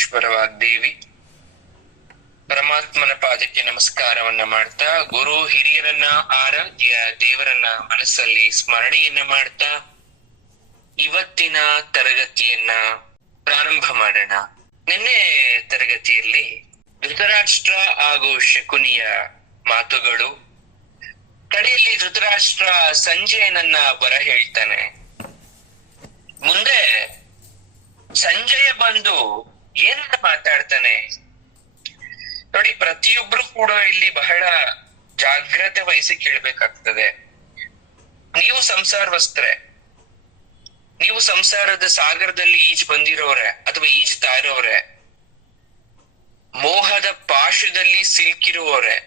ಈಶ್ವರವಾಗ್ದೇವಿ ಪರಮಾತ್ಮನ ಪಾದಕ್ಕೆ ನಮಸ್ಕಾರವನ್ನ ಮಾಡ್ತಾ, ಗುರು ಹಿರಿಯರನ್ನ ಆರಾಧ್ಯ ದೇವರನ್ನ ಮನಸ್ಸಲ್ಲಿ ಸ್ಮರಣೆಯನ್ನ ಮಾಡ್ತಾ ಇವತ್ತಿನ ತರಗತಿಯನ್ನ ಪ್ರಾರಂಭ ಮಾಡೋಣ. ನಿನ್ನೆ ತರಗತಿಯಲ್ಲಿ ಧೃತರಾಷ್ಟ್ರ ಹಾಗೂ ಶಕುನಿಯ ಮಾತುಗಳು, ಕಡೆಯಲ್ಲಿ ಧೃತರಾಷ್ಟ್ರ ಸಂಜಯನನ್ನ ಬರ ಹೇಳ್ತಾನೆ. ಮುಂದೆ ಸಂಜಯ ಬಂದು ಏನನ್ನ ಮಾತಾಡ್ತಾನೆ ನೋಡಿ. ಪ್ರತಿಯೊಬ್ರು ಕೂಡ ಇಲ್ಲಿ ಬಹಳ ಜಾಗ್ರತೆ ವಹಿಸಿ ಕೇಳ್ಬೇಕಾಗ್ತದೆ. ನೀವು ಸಂಸಾರವಸ್ತ್ರೆ, ನೀವು ಸಂಸಾರದ ಸಾಗರದಲ್ಲಿ ಈಜ್ ಬಂದಿರೋರೆ ಅಥವಾ ಈಜ್ತಾ ಇರೋರೆ, ಮೋಹದ ಪಾಶದಲ್ಲಿ ಸಿಲುಕಿರುವವರೆ,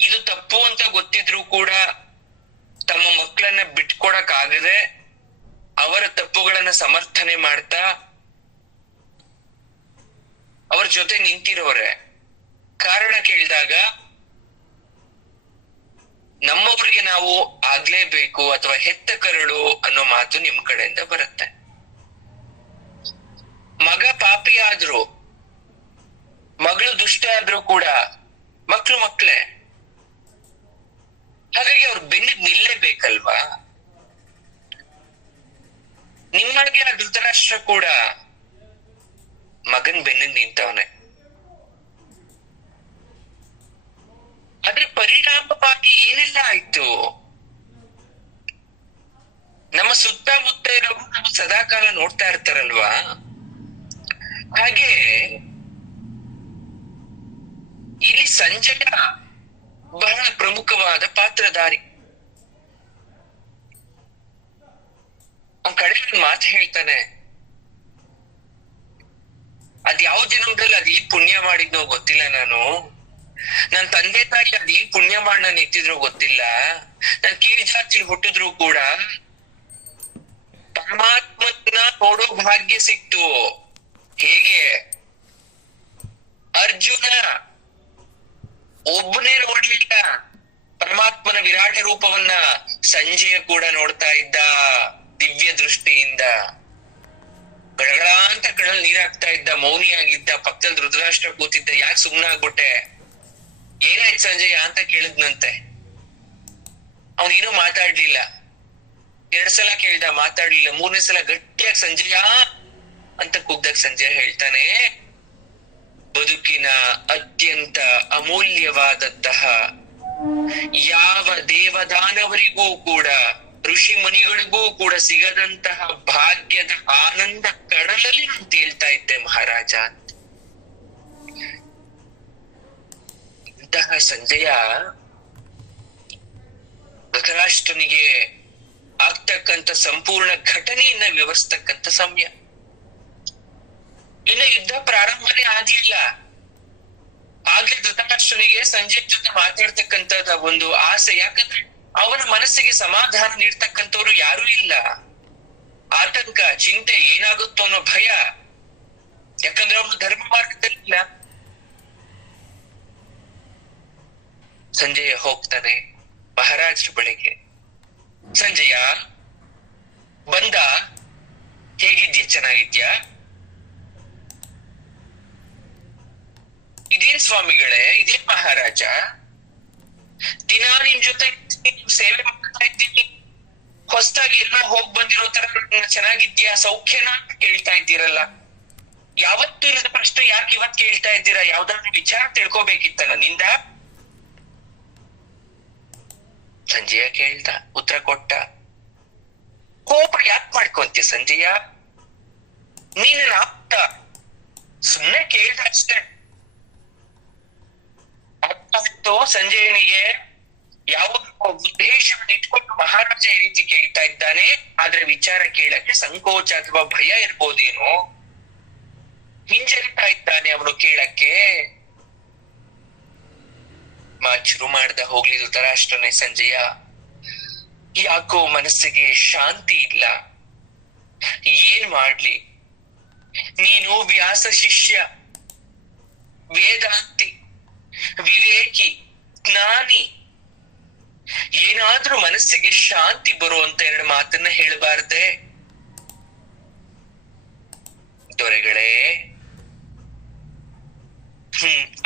ಇದು ತಪ್ಪು ಅಂತ ಗೊತ್ತಿದ್ರು ಕೂಡ ತಮ್ಮ ಮಕ್ಕಳನ್ನ ಬಿಟ್ಕೊಡಕ್ ಆಗದೆ ಅವರ ತಪ್ಪುಗಳನ್ನ ಸಮರ್ಥನೆ ಮಾಡ್ತಾ ಅವ್ರ ಜೊತೆ ನಿಂತಿರೋರೆ. ಕಾರಣ ಕೇಳಿದಾಗ ನಮ್ಮವ್ರಿಗೆ ನಾವು ಆಗ್ಲೇಬೇಕು ಅಥವಾ ಹೆತ್ತ ಕರುಳು ಅನ್ನೋ ಮಾತು ನಿಮ್ ಕಡೆಯಿಂದ ಬರುತ್ತೆ. ಮಗ ಪಾಪಿ ಆದ್ರು, ಮಗಳು ದುಷ್ಟ ಆದ್ರೂ ಕೂಡ ಮಕ್ಳು ಮಕ್ಳೇ. ಹಾಗಾಗಿ ಅವ್ರು ಬೆನ್ನಿಗೆ ನಿಲ್ಲೇಬೇಕಲ್ವಾ? ನಿಮ್ಮಾಗೆ ಆ ಧೃತರಾಷ್ಟ್ರ ಕೂಡ ಮಗನ್ ಬೆನ್ನಿಗೆ ನಿಂತವನೆ. ಅದ್ರ ಪರಿಣಾಮವಾಗಿ ಏನೆಲ್ಲ ಆಯ್ತು? ನಮ್ಮ ಸುತ್ತಮುತ್ತ ಇರೋರು ನಮ್ಮ ಸದಾಕಾಲ ನೋಡ್ತಾ ಇರ್ತಾರಲ್ವಾ. ಹಾಗೆ ಇಲ್ಲಿ ಸಂಜಯ ಬಹಳ ಪ್ರಮುಖವಾದ ಪಾತ್ರಧಾರಿ. ಅವ್ನ ಕಡೆ ಮಾತು ಹೇಳ್ತಾನೆ, ಅದ್ಯಾವ ಜನ್ಮದಲ್ಲಿ ಅದೇನ್ ಪುಣ್ಯ ಮಾಡಿದ್ನೋ ಗೊತ್ತಿಲ್ಲ, ನನ್ ತಂದೆ ತಾಯಿ ಅದೇನ್ ಪುಣ್ಯ ಮಾಡಿ ನಾನು ಎತ್ತಿದ್ರು ಗೊತ್ತಿಲ್ಲ, ನನ್ ಕೀಳ್ ಜಾತಿಲಿ ಹುಟ್ಟಿದ್ರು ಕೂಡ ಪರಮಾತ್ಮನ ನೋಡೋ ಭಾಗ್ಯ ಸಿಕ್ತು. ಹೇಗೆ ಅರ್ಜುನ ಒಬ್ಬನೇ ನೋಡ್ಲಿಲ್ಲ, ಪರಮಾತ್ಮನ ವಿರಾಟ ರೂಪವನ್ನ ಸಂಜಯ ಕೂಡ ನೋಡ್ತಾ ಇದ್ದ ದಿವ್ಯ ದೃಷ್ಟಿಯಿಂದ. ಗಡಗಡ ಅಂತ ಕಣ್ಣಲ್ಲಿ ನೀರಾಗ್ತಾ ಇದ್ದ, ಮೌನಿಯಾಗಿದ್ದ. ಪಕ್ಕದಲ್ಲಿ ಧೃತರಾಷ್ಟ್ರ ಕೂತಿದ್ದ. ಯಾಕೆ ಸುಮ್ನೆ ಆಗ್ಬಿಟ್ಟೆ, ಏನಾಯ್ತು ಸಂಜಯ ಅಂತ ಕೇಳಿದ್ನಂತೆ. ಅವನೇನು ಮಾತಾಡ್ಲಿಲ್ಲ. 2 ಸಲ ಕೇಳ್ದ, ಮಾತಾಡ್ಲಿಲ್ಲ. 3ನೇ ಸಲ ಗಟ್ಟಿಯಾಗಿ ಸಂಜಯ ಅಂತ ಕೂಗ್ದಾಗ ಸಂಜಯ ಹೇಳ್ತಾನೆ, ಬದುಕಿನ ಅತ್ಯಂತ ಅಮೂಲ್ಯವಾದಂತಹ ಯಾವ ದೇವದಾನವರಿಗೂ ಕೂಡ, ಋಷಿ ಮುನಿಗಳಿಗೂ ಕೂಡ ಸಿಗದಂತಹ ಭಾಗ್ಯದ ಆನಂದ ಕಡಲಲ್ಲಿ ನಾನು ತೇಲ್ತಾ ಇದ್ದೆ ಮಹಾರಾಜ. ಇಂತಹ ಸಂಜಯ ಧೃತರಾಷ್ಟ್ರನಿಗೆ ಆಗ್ತಕ್ಕಂಥ ಸಂಪೂರ್ಣ ಘಟನೆಯನ್ನ ವಿವರಿಸ್ತಕ್ಕಂಥ ಸಮಯ. ಇನ್ನು ಯುದ್ಧ ಪ್ರಾರಂಭನೇ ಆಗ್ಲಿಲ್ಲ. ಆಗ್ಲೇ ಧೃತರಾಷ್ಟ್ರನಿಗೆ ಸಂಜಯ್ ಜೊತೆ ಮಾತಾಡ್ತಕ್ಕಂಥದ ಒಂದು ಆಸೆ. ಯಾಕಂದ್ರೆ ಅವನ ಮನಸ್ಸಿಗೆ ಸಮಾಧಾನ ನೀಡ್ತಕ್ಕಂಥವ್ರು ಯಾರೂ ಇಲ್ಲ. ಆತಂಕ, ಚಿಂತೆ, ಏನಾಗುತ್ತೋ ಅನ್ನೋ ಭಯ. ಯಾಕಂದ್ರೆ ಅವನು ಧರ್ಮ ಮಾರ್ಗದಲ್ಲಿಲ್ಲ. ಸಂಜಯ ಹೋಗ್ತಾನೆ ಮಹಾರಾಜರ ಬಳಿಗೆ. ಸಂಜಯ ಬಂದ, ಹೇಗಿದ್ಯಾ, ಚೆನ್ನಾಗಿದ್ಯಾ? ಇದೇನ್ ಸ್ವಾಮಿಗಳೇ, ಇದೇನ್ ಮಹಾರಾಜ, ದಿನ ನಿಮ್ ಜೊತೆ ಸೇವೆ ಮಾಡ್ತಾ ಇದ್ದೀನಿ, ಹೊಸದಾಗಿ ಎಲ್ಲೋ ಹೋಗ್ ಬಂದಿರೋ ತರ ಚೆನ್ನಾಗಿದ್ಯಾ, ಸೌಖ್ಯನ ಅಂತ ಕೇಳ್ತಾ ಇದ್ದೀರಲ್ಲ. ಯಾವತ್ತೂ ಇಲ್ಲದ ಪ್ರಶ್ನೆ ಯಾಕೆ ಇವತ್ ಕೇಳ್ತಾ ಇದ್ದೀರಾ? ಯಾವ್ದಾದ್ರು ವಿಚಾರ ತಿಳ್ಕೊಬೇಕಿತ್ತಲ್ಲ ನಿಂದ? ಸಂಜಯ ಕೇಳ್ದ, ಉತ್ತರ ಕೊಟ್ಟ. ಕೋಪ ಯಾಕೆ ಮಾಡ್ಕೊಂತೀಯ ಸಂಜಯ? ನೀನ್ ಆಪ್ತ, ಸುಮ್ನೆ ಕೇಳ್ದ ಅಷ್ಟೇ. ಅರ್ಥವಿತ್ತು ಸಂಜಯನಿಗೆ. ಯಾವ ಉದ್ದೇಶವನ್ನು ಇಟ್ಕೊಂಡು ಮಹಾರಾಜ ಈ ರೀತಿ ಕೇಳ್ತಾ ಇದ್ದಾನೆ, ಆದ್ರೆ ವಿಚಾರ ಕೇಳಕ್ಕೆ ಸಂಕೋಚ ಅಥವಾ ಭಯ ಇರ್ಬೋದೇನೋ, ಹಿಂಜರಿತಾ ಇದ್ದಾನೆ ಅವನು ಕೇಳಕ್ಕೆ. ಶುರು ಮಾಡ್ದ, ಹೋಗ್ಲಿ ಧೃತರಾಷ್ಟ್ರನೇ ಸಂಜಯ, ಯಾಕೋ ಮನಸ್ಸಿಗೆ ಶಾಂತಿ ಇಲ್ಲ, ಏನ್ ಮಾಡ್ಲಿ? ನೀನು ವ್ಯಾಸ ಶಿಷ್ಯ, ವೇದಾಂತಿ, ವಿವೇಕಿ, ಜ್ಞಾನಿ. ಏನಾದ್ರೂ ಮನಸ್ಸಿಗೆ ಶಾಂತಿ ಬರುವಂತ 2 ಮಾತನ್ನ ಹೇಳಬಾರ್ದೆ? ದೊರೆಗಳೇ,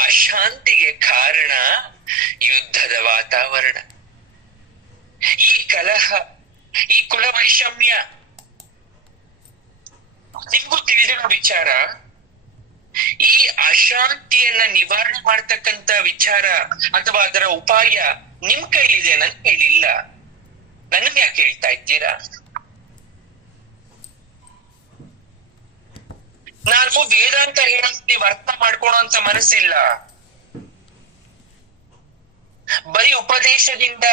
ಅಶಾಂತಿಗೆ ಕಾರಣ ಯುದ್ಧದ ವಾತಾವರಣ, ಈ ಕಲಹ, ಈ ಕುಲ ವೈಷಮ್ಯ. ನಿಮ್ಗೂ ತಿಳಿದಿರೋ ವಿಚಾರ, ಈ ಅಶಾಂತಿಯನ್ನ ನಿವಾರಣೆ ಮಾಡ್ತಕ್ಕಂತ ವಿಚಾರ ಅಥವಾ ಅದರ ಉಪಾಯ ನಿಮ್ ಕೈಲಿದೆ, ನನ್ ಕೈಲಿಲ್ಲ. ನನ್ನನ್ ಯಾಕೆ ಹೇಳ್ತಾ ಇದ್ದೀರಾ? ನಾನು ವೇದಾಂತ ಹೇಳೋದು ನೀವು ಅರ್ಥ ಮಾಡ್ಕೊಳೋಂತ ಮನಸ್ಸಿಲ್ಲ. ಬರೀ ಉಪದೇಶದಿಂದ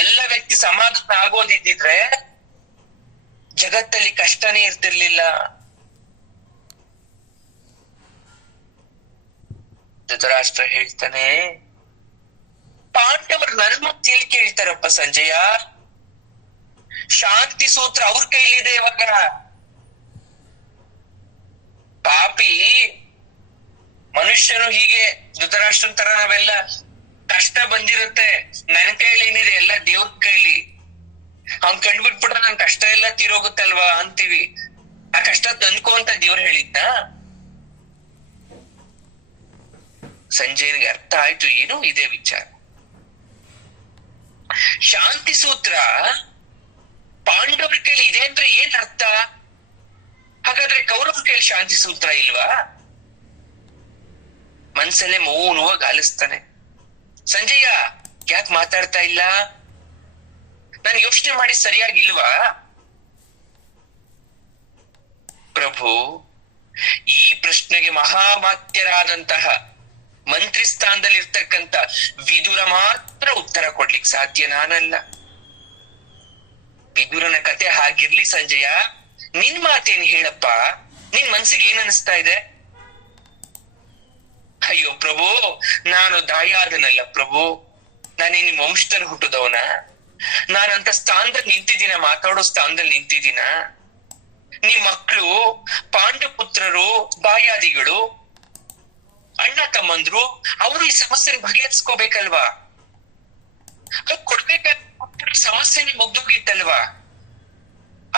ಎಲ್ಲ ವ್ಯಕ್ತಿ ಸಮಾಧಾನ ಆಗೋದಿದ್ರೆ ಜಗತ್ತಲ್ಲಿ ಕಷ್ಟನೇ ಇರ್ತಿರ್ಲಿಲ್ಲ. ಧೃತರಾಷ್ಟ್ರ ಹೇಳ್ತಾನೆ, ಪಾಂಡವರು ನನ್ನ ತಿಳಿ ಕೇಳ್ತಾರಪ್ಪ ಸಂಜಯ, ಶಾಂತಿ ಸೂತ್ರ ಅವ್ರ ಕೈಲಿದೆ ಇವಾಗ. ಪಾಪಿ ಮನುಷ್ಯನು ಹೀಗೆ ಧೃತರಾಷ್ಟ್ರನ್ ತರ ನಾವೆಲ್ಲ ಕಷ್ಟ ಬಂದಿರುತ್ತೆ, ನನ್ ಕೈಲಿ ಏನಿದೆ ಎಲ್ಲ ದೇವ್ರ ಕೈಲಿ. ಅವ್ನ್ ಕಂಡ್ಬಿಟ್ಬಿಟ್ರೆ ನನ್ ಕಷ್ಟ ಎಲ್ಲ ತೀರೋಗುತ್ತಲ್ವಾ ಅಂತೀವಿ. ಆ ಕಷ್ಟ ತಂದ್ಕೋ ಅಂತ ದೇವ್ರು ಹೇಳಿದ್ನ? ಸಂಜಯನಿಗೆ ಅರ್ಥ ಆಯ್ತು ಏನು ಇದೇ ವಿಚಾರ. ಶಾಂತಿ ಸೂತ್ರ ಪಾಂಡವ್ರ ಕೈಲಿ ಇದೆ ಅಂದ್ರೆ ಏನ್ ಅರ್ಥ? ಹಾಗಾದ್ರೆ ಕೌರವ್ರ ಕೈಲಿ ಶಾಂತಿ ಸೂತ್ರ ಇಲ್ವಾ? ಮನ್ಸಲ್ಲೇ ಮೌನವಾಗಿ ಆಲಿಸ್ತಾನೆ. ಸಂಜಯ ಯಾಕೆ ಮಾತಾಡ್ತಾ ಇಲ್ಲ? ನಾನು ಯೋಚನೆ ಮಾಡಿ ಸರಿಯಾಗಿಲ್ವಾ? ಪ್ರಭು, ಈ ಪ್ರಶ್ನೆಗೆ ಮಹಾಮಾತ್ಯರಾದಂತಹ ಮಂತ್ರಿ ಸ್ಥಾನದಲ್ಲಿ ಇರ್ತಕ್ಕಂತ ವಿದುರ ಮಾತ್ರ ಉತ್ತರ ಕೊಡ್ಲಿಕ್ಕೆ ಸಾಧ್ಯ, ನಾನಲ್ಲ. ವಿದುರನ ಕತೆ ಹಾಗಿರ್ಲಿ ಸಂಜಯ, ನಿನ್ ಮಾತೇನು ಹೇಳಪ್ಪ, ನಿನ್ ಮನ್ಸಿಗೆ ಏನ್ ಅನಿಸ್ತಾ ಇದೆ? ಅಯ್ಯೋ ಪ್ರಭು, ನಾನು ದಾಯಾದನಲ್ಲ ಪ್ರಭು, ನಾನೇ ನಿಮ್ ವಂಶದಲ್ಲಿ ಹುಟ್ಟದವನ? ನಾನಂತ ಸ್ಥಾನದಲ್ಲಿ ನಿಂತಿದ್ದೀನ, ಮಾತಾಡೋ ಸ್ಥಾನದಲ್ಲಿ ನಿಂತಿದ್ದೀನ? ನಿಮ್ ಮಕ್ಕಳು ಪಾಂಡಪುತ್ರರು ದಾಯಾದಿಗಳು, ಅಣ್ಣ ತಮ್ಮಂದ್ರು, ಅವರು ಈ ಸಮಸ್ಯೆ ಬಗೆಹರಿಸ್ಕೋಬೇಕಲ್ವಾ? ಕೊಡ್ಬೇಕಾದ ಸಮಸ್ಯೆನೇ ಮುಗ್ದೋಗಿತ್ತಲ್ವಾ?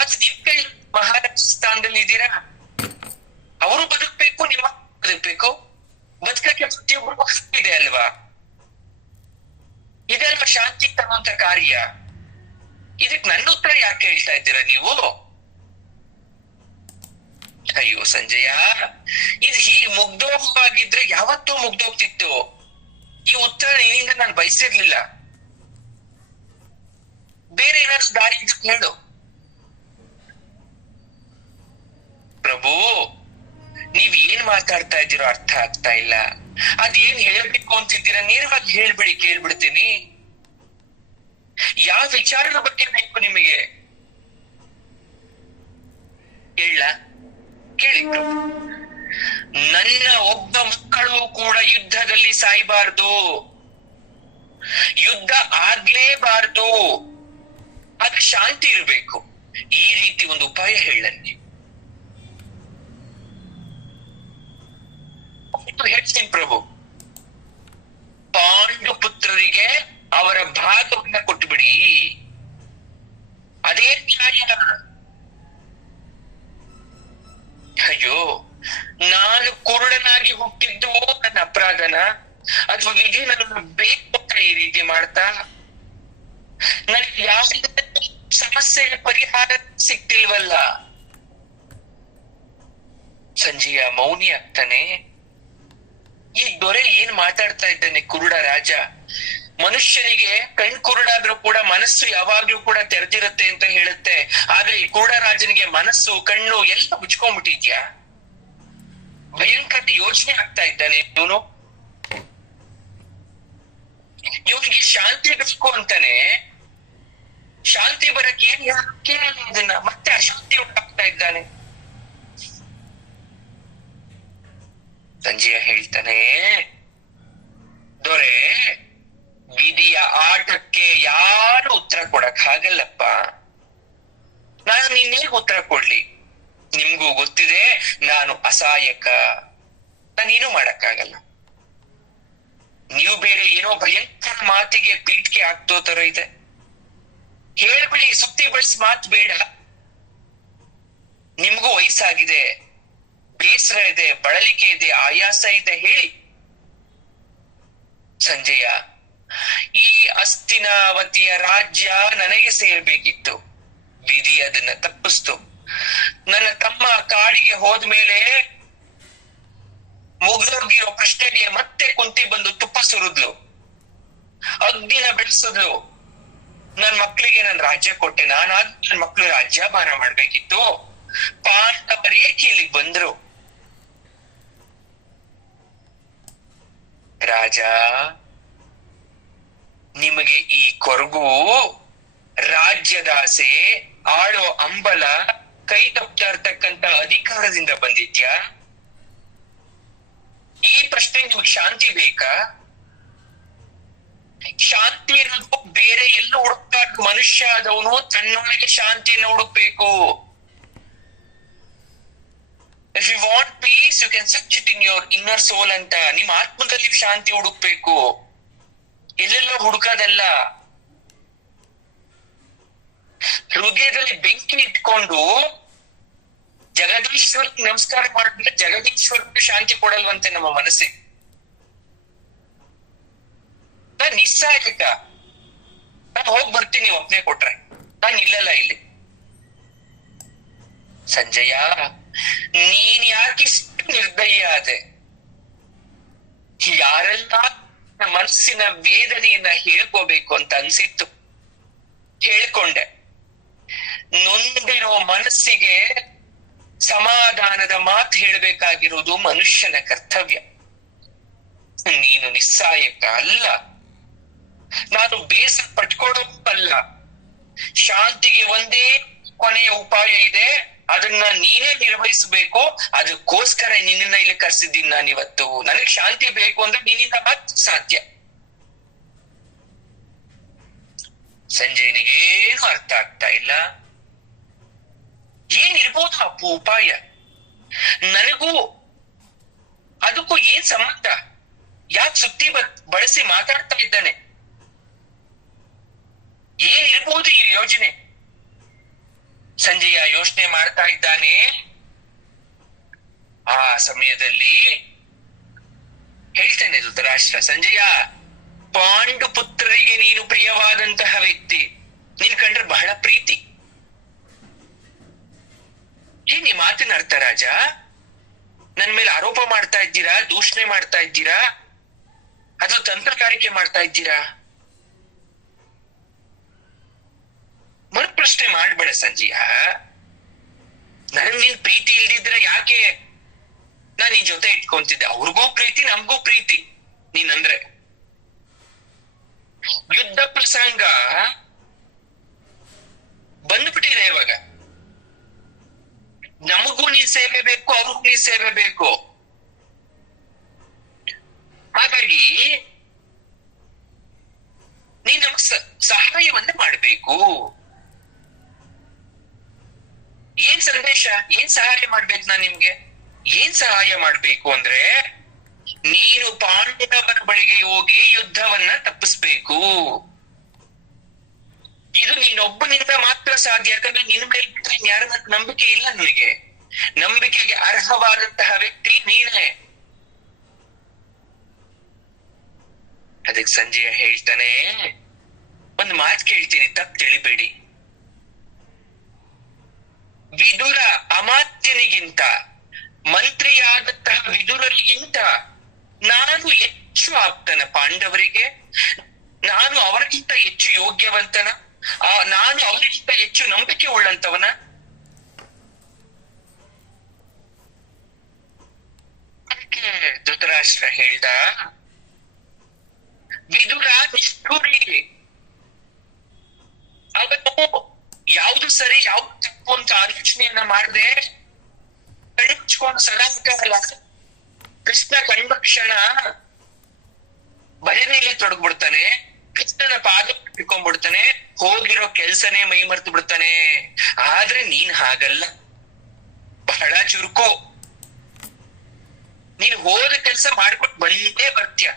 ಅದು ನಿಮ್ ಕೈ ಮಹಾರಾಜ ಸ್ಥಾನದಲ್ಲಿ ಇದ್ದೀರಾ. ಅವರು ಬದುಕ್ಬೇಕು, ನಿಮ್ಮ ಬದುಕ್ಬೇಕು, ಬದುಕಕ್ಕೆ ಪ್ರತಿಯೊಬ್ಬರು ಇದೆ ಅಲ್ವಾ? ಇದೆಲ್ವಾ ಶಾಂತಿ ತರುವಂತ ಕಾರ್ಯ? ಇದಕ್ ನನ್ನ ಉತ್ತರ ಯಾಕೆ ಹೇಳ್ತಾ ಇದ್ದೀರಾ ನೀವು? ಅಯ್ಯೋ ಸಂಜಯ, ಇದು ಹೀಗೆ ಮುಗ್ದೋಗಿದ್ರೆ ಯಾವತ್ತೂ ಮುಗ್ದೋಗ್ತಿತ್ತು. ಈ ಉತ್ತರ ನಿನ್ನಿಂದ ನಾನು ಬಯಸಿರ್ಲಿಲ್ಲ. ಬೇರೆ ಏನಾದ್ರು ದಾರಿ ಇದ್ರೆ ಹೇಳು. ಪ್ರಭು, ನೀವ್ ಏನ್ ಮಾತಾಡ್ತಾ ಇದ್ದೀರೋ ಅರ್ಥ ಆಗ್ತಾ ಇಲ್ಲ. ಅದೇನ್ ಹೇಳ್ಬೇಕು ಅಂತಿದ್ದೀರಾ ನೇರವಾಗಿ ಹೇಳ್ಬಿಡಿ, ಕೇಳ್ಬಿಡ್ತೀನಿ. ಯಾವ ವಿಚಾರದ ಬಗ್ಗೆ ಬೇಕು ನಿಮಗೆ? ಹೇಳ, ಕೇಳಿ ಪ್ರಭು. ನನ್ನ ಒಬ್ಬ ಮಕ್ಕಳು ಕೂಡ ಯುದ್ಧದಲ್ಲಿ ಸಾಯ್ಬಾರ್ದು, ಯುದ್ಧ ಆಗ್ಲೇಬಾರ್ದು, ಅದು ಶಾಂತಿ ಇರಬೇಕು. ಈ ರೀತಿ ಒಂದು ಉಪಾಯ ಹೇಳನ್ನಿ. ಹೇಳ್ತೀನಿ ಪ್ರಭು, ಪಾಂಡು ಪುತ್ರರಿಗೆ ಅವರ ಭಾಗವನ್ನ ಕೊಟ್ಟುಬಿಡಿ, ಅದೇ ನ್ಯಾಯ. ಅಯ್ಯೋ, ನಾನು ಕುರುಡನಾಗಿ ಹುಟ್ಟಿದ್ದು ನನ್ನ ಅಪರಾಧನ, ಅಥವಾ ವಿಧಿ ನನ್ನ ಬೇಕು ಈ ರೀತಿ ಮಾಡ್ತಾ? ನನಗೆ ಯಾವ ಸಮಸ್ಯೆಗೆ ಪರಿಹಾರ ಸಿಕ್ತಿಲ್ವಲ್ಲ. ಸಂಜಯ ಮೌನಿ ಆಗ್ತಾನೆ. ಈ ದೊರೆ ಏನ್ ಮಾತಾಡ್ತಾ ಇದ್ದಾನೆ? ಕುರುಡ ರಾಜ. ಮನುಷ್ಯನಿಗೆ ಕಣ್ ಕುರುಡಾದ್ರೂ ಕೂಡ ಮನಸ್ಸು ಯಾವಾಗ್ಲೂ ಕೂಡ ತೆರೆದಿರುತ್ತೆ ಅಂತ ಹೇಳುತ್ತೆ. ಆದ್ರೆ ಈ ಕುರುಡ ರಾಜನಿಗೆ ಮನಸ್ಸು ಕಣ್ಣು ಎಲ್ಲ ಮುಚ್ಕೊಂಡ್ಬಿಟ್ಟಿದ್ಯಾ? ಭಯಂಕರ ಯೋಚನೆ ಆಗ್ತಾ ಇದ್ದಾನೆ ಇವನು. ಇವನಿಗೆ ಶಾಂತಿ ಬೇಕು ಅಂತಾನೆ. ಶಾಂತಿ ಬರಕ್ಕೆ ಏನ್ ಇದನ್ನ ಮತ್ತೆ ಅಶಾಂತಿ ಉಂಟಾಗ್ತಾ ಇದ್ದಾನೆ. ಸಂಜಯ ಹೇಳ್ತಾನೆ, ದೊರೆ, ವಿಧಿಯ ಆಟಕ್ಕೆ ಯಾರು ಉತ್ತರ ಕೊಡಕ್ ಆಗಲ್ಲಪ್ಪ. ನಾನು ನಿನ್ನೇಗ್ ಉತ್ತರ ಕೊಡ್ಲಿ? ನಿಮ್ಗೂ ಗೊತ್ತಿದೆ ನಾನು ಅಸಹಾಯಕ, ನಾನೇನು ಮಾಡಕ್ಕಾಗಲ್ಲ. ನೀವು ಬೇರೆ ಏನೋ ಭಯಂಕರ ಮಾತಿಗೆ ಪೀಠಿಕೆ ಆಗ್ತೋ ತರ ಇದೆ. ಹೇಳ್ಬಿಡಿ, ಸುತ್ತಿ ಬಳಸಿ ಮಾತು ಬೇಡ. ನಿಮ್ಗೂ ವಯಸ್ಸಾಗಿದೆ, ಬೇಸರ ಇದೆ, ಬಳಲಿಕೆ ಇದೆ, ಆಯಾಸ ಇದೆ ಹೇಳಿ. ಸಂಜಯ, ಈ ಹಸ್ತಿನಾವತಿಯ ರಾಜ್ಯ ನನಗೆ ಸೇರ್ಬೇಕಿತ್ತು. ವಿಧಿ ಅದನ್ನ ತಪ್ಪಿಸ್ತು. ನನ್ನ ತಮ್ಮ ಕಾಡಿಗೆ ಹೋದ್ಮೇಲೆ ಮುಗ್ದೋಗಿರೋ ಪ್ರಶ್ನೆಗೆ ಮತ್ತೆ ಕುಂತಿ ಬಂದು ತುಪ್ಪ ಸುರಿದ್ಲು, ಅಗ್ನಿನ ಬೆಳೆಸಿದ್ಲು. ನನ್ ಮಕ್ಳಿಗೆ ನನ್ ರಾಜ್ಯ ಕೊಟ್ಟೆ, ನಾನಾದ್ ನನ್ ಮಕ್ಳು ರಾಜ್ಯಭಾರ ಮಾಡ್ಬೇಕಿತ್ತು. ಪಾಂಡವರೇಕೆ ಇಲ್ಲಿಗೆ ಬಂದ್ರು? ರಾಜ, ನಿಮಗೆ ಈ ಕೊರಗು ರಾಜ್ಯದಾಸೆ, ಆಳೋ ಅಂಬಲ, ಕೈ ತಪ್ತಾ ಇರ್ತಕ್ಕಂತ ಅಧಿಕಾರದಿಂದ ಬಂದಿದ್ಯಾ? ಈ ಪ್ರಶ್ನೆ ನಿಮಗ್ ಶಾಂತಿ ಬೇಕಾ? ಶಾಂತಿ ಅನ್ನೋದು ಬೇರೆ ಎಲ್ಲ ಹುಡುಕ್ಬಾರ್ದು. ಮನುಷ್ಯ ಆದವನು ತನ್ನೊಳಗೆ ಶಾಂತಿಯನ್ನು ಹುಡುಕ್ಬೇಕು. If you want peace you can search it in your inner soul ಅಂತ. ನಿಮ್ ಆತ್ಮದಲ್ಲಿ ಶಾಂತಿ ಹುಡುಕ್ಬೇಕು, ಎಲ್ಲೆಲ್ಲೋ ಹುಡುಕದಲ್ಲ. ಹೃದಯದಲ್ಲಿ ಬೆಂಕಿ ಇಟ್ಕೊಂಡು ಜಗದೀಶ್ವರ ನಮಸ್ಕಾರ ಮಾಡಿದ್ರೆ ಜಗದೀಶ್ವರ ಶಾಂತಿ ಕೊಡಲ್ವಂತೆ ನಮ್ಮ ಮನಸ್ಸಿಗೆ. ನಾನ್ ನಿಸ್ಸಹಾಯಕ, ನಾನು ಹೋಗ್ ಬರ್ತೀನಿ ಒಪ್ನೆ ಕೊಟ್ರೆ, ನಾನು ಇಲ್ಲಲ್ಲ ಇಲ್ಲಿ. ಸಂಜಯ, ನೀನ್ ಯಾಕಿಷ್ಟು ನಿರ್ದಯ ಆದೆ? ಯಾರೆಲ್ಲ ಮನಸ್ಸಿನ ವೇದನೆಯನ್ನ ಹೇಳ್ಕೋಬೇಕು ಅಂತ ಅನ್ಸಿತ್ತು, ಹೇಳ್ಕೊಂಡೆ. ನೊಂದಿರೋ ಮನಸ್ಸಿಗೆ ಸಮಾಧಾನದ ಮಾತು ಹೇಳ್ಬೇಕಾಗಿರುವುದು ಮನುಷ್ಯನ ಕರ್ತವ್ಯ. ನೀನು ನಿಸ್ಸಹಾಯಕ ಅಲ್ಲ, ನಾನು ಬೇಸರ ಪಟ್ಕೊಳ್ಳೋದು ಅಲ್ಲ. ಶಾಂತಿಗೆ ಒಂದೇ ಕೊನೆಯ ಉಪಾಯ ಇದೆ, ಅದನ್ನ ನೀನೇ ನಿರ್ವಹಿಸಬೇಕು. ಅದಕ್ಕೋಸ್ಕರ ನಿನ್ನ ಇಲ್ಲಿ ಕರ್ಸಿದ್ದೀನಿ ನಾನಿವತ್ತು. ನನಗೆ ಶಾಂತಿ ಬೇಕು ಅಂದ್ರೆ ನಿನ್ನಿಂದ ಮಾತ್ರ ಸಾಧ್ಯ. ಸಂಜಯನಿಗೇನು ಅರ್ಥ ಆಗ್ತಾ ಇಲ್ಲ. ಏನಿರ್ಬೋದು ಅಪ್ಪು ಉಪಾಯ? ನನಗೂ ಅದಕ್ಕೂ ಏನ್ ಸಂಬಂಧ? ಯಾಕೆ ಸುತ್ತಿ ಬಳಸಿ ಮಾತಾಡ್ತಾ ಇದ್ದಾನೆ? ಏನಿರ್ಬೋದು ಈ ಯೋಜನೆ? ಸಂಜಯ ಯೋಚನೆ ಮಾಡ್ತಾ ಇದ್ದಾನೆ. ಆ ಸಮಯದಲ್ಲಿ ಹೇಳ್ತೇನೆ ಧೃತರಾಷ್ಟ್ರ, ಸಂಜಯ, ಪಾಂಡು ಪುತ್ರರಿಗೆ ನೀನು ಪ್ರಿಯವಾದಂತಹ ವ್ಯಕ್ತಿ, ನೀನ್ ಕಂಡ್ರೆ ಬಹಳ ಪ್ರೀತಿ. ಏನ್ ಈ ಮಾತಿನ ಅರ್ಥ ರಾಜ? ನನ್ ಮೇಲೆ ಆರೋಪ ಮಾಡ್ತಾ ಇದ್ದೀರಾ? ದೂಷಣೆ ಮಾಡ್ತಾ ಇದ್ದೀರಾ? ಅಥವಾ ತಂತ್ರಗಾರಿಕೆ ಮಾಡ್ತಾ ಇದ್ದೀರಾ? ಮರುಪ್ರಶ್ನೆ ಮಾಡ್ಬೇಡ ಸಂಜಯ. ನನ್ ನಿನ್ ಪ್ರೀತಿ ಇಲ್ದಿದ್ರೆ ಯಾಕೆ ನಾನ್ ನಿನ್ ಜೊತೆ ಇಟ್ಕೊಂತಿದ್ದೆ? ಅವ್ರಿಗೂ ಪ್ರೀತಿ, ನಮ್ಗೂ ಪ್ರೀತಿ ನೀನಂದ್ರೆ. ಯುದ್ಧ ಪ್ರಸಂಗ ಬಂದ್ಬಿಟ್ಟಿದೆ ಇವಾಗ. ನಮಗೂ ನೀನ್ ಸೇವೆ ಬೇಕು, ಅವ್ರಿಗೂ ನೀನ್ ಸೇವೆ ಬೇಕು. ಹಾಗಾಗಿ ನೀನ್ ನಮಗ್ ಸಹಾಯವನ್ನ ಮಾಡ್ಬೇಕು. ಏನ್ ಸಂದೇಶ, ಏನ್ ಸಹಾಯ ಮಾಡ್ಬೇಕು? ನಾನ್ ನಿಮ್ಗೆ ಏನ್ ಸಹಾಯ ಮಾಡ್ಬೇಕು ಅಂದ್ರೆ, ನೀನು ಪಾಂಡವರ ಬಳಿಗೆ ಹೋಗಿ ಯುದ್ಧವನ್ನ ತಪ್ಪಿಸ್ಬೇಕು. ಇದು ನೀನೊಬ್ಬನಿಂದ ಮಾತ್ರ ಸಾಧ್ಯ. ಯಾಕಂದ್ರೆ ನಿನ್ ಮೇಲೆ ಬಿಟ್ಟರೆ ಯಾರ ನಂಬಿಕೆ ಇಲ್ಲ ನನಗೆ. ನಂಬಿಕೆಗೆ ಅರ್ಹವಾದಂತಹ ವ್ಯಕ್ತಿ ನೀನೇ. ಅದಕ್ಕೆ ಸಂಜಯ ಹೇಳ್ತಾನೆ, ಒಂದು ಮಾತು ಕೇಳ್ತೀನಿ, ತಪ್ಪು ತಿಳಿಬೇಡಿ. ವಿದುರ ಅಮಾತ್ಯನಿಗಿಂತ, ಮಂತ್ರಿಯಾದಂತಹ ವಿದುರರಿಗಿಂತ ನಾನು ಹೆಚ್ಚು ಆಪ್ತನ ಪಾಂಡವರಿಗೆ? ನಾನು ಅವರಿಗಿಂತ ಹೆಚ್ಚು ಯೋಗ್ಯವಂತನ? ನಾನು ಅವರಿಗಿಂತ ಹೆಚ್ಚು ನಂಬಿಕೆ ಉಳ್ಳಂತವನ? ಅದಕ್ಕೆ ಧೃತರಾಷ್ಟ್ರ ಹೇಳ್ದ, ವಿದುರ ನಿಷ್ಠುರಿ. ಅವನು ಯಾವ್ದು ಸರಿ ಯಾವ್ದು ತಪ್ಪು ಅಂತ ಆಲೋಚನೆಯನ್ನ ಮಾಡದೆ ಕಣ್ಮುಚ್ಕೊಂಡು ಸದಾಕಾಲ ಕೃಷ್ಣ ಕಂಡ ಕ್ಷಣ ಭಜನೆಯಲ್ಲಿ ತೊಡಗ್ಬಿಡ್ತಾನೆ. ಕೃಷ್ಣನ ಪಾದ ಹಿಡ್ಕೊಂಡ್ಬಿಡ್ತಾನೆ. ಹೋಗಿರೋ ಕೆಲ್ಸನೇ ಮೈ ಮರ್ತು ಬಿಡ್ತಾನೆ. ಆದ್ರೆ ನೀನ್ ಹಾಗಲ್ಲ, ಬಹಳ ಚುರುಕು. ನೀನ್ ಹೋದ ಕೆಲ್ಸ ಮಾಡ್ಕೊಟ್ ಬಂದೇ ಬರ್ತೀಯ.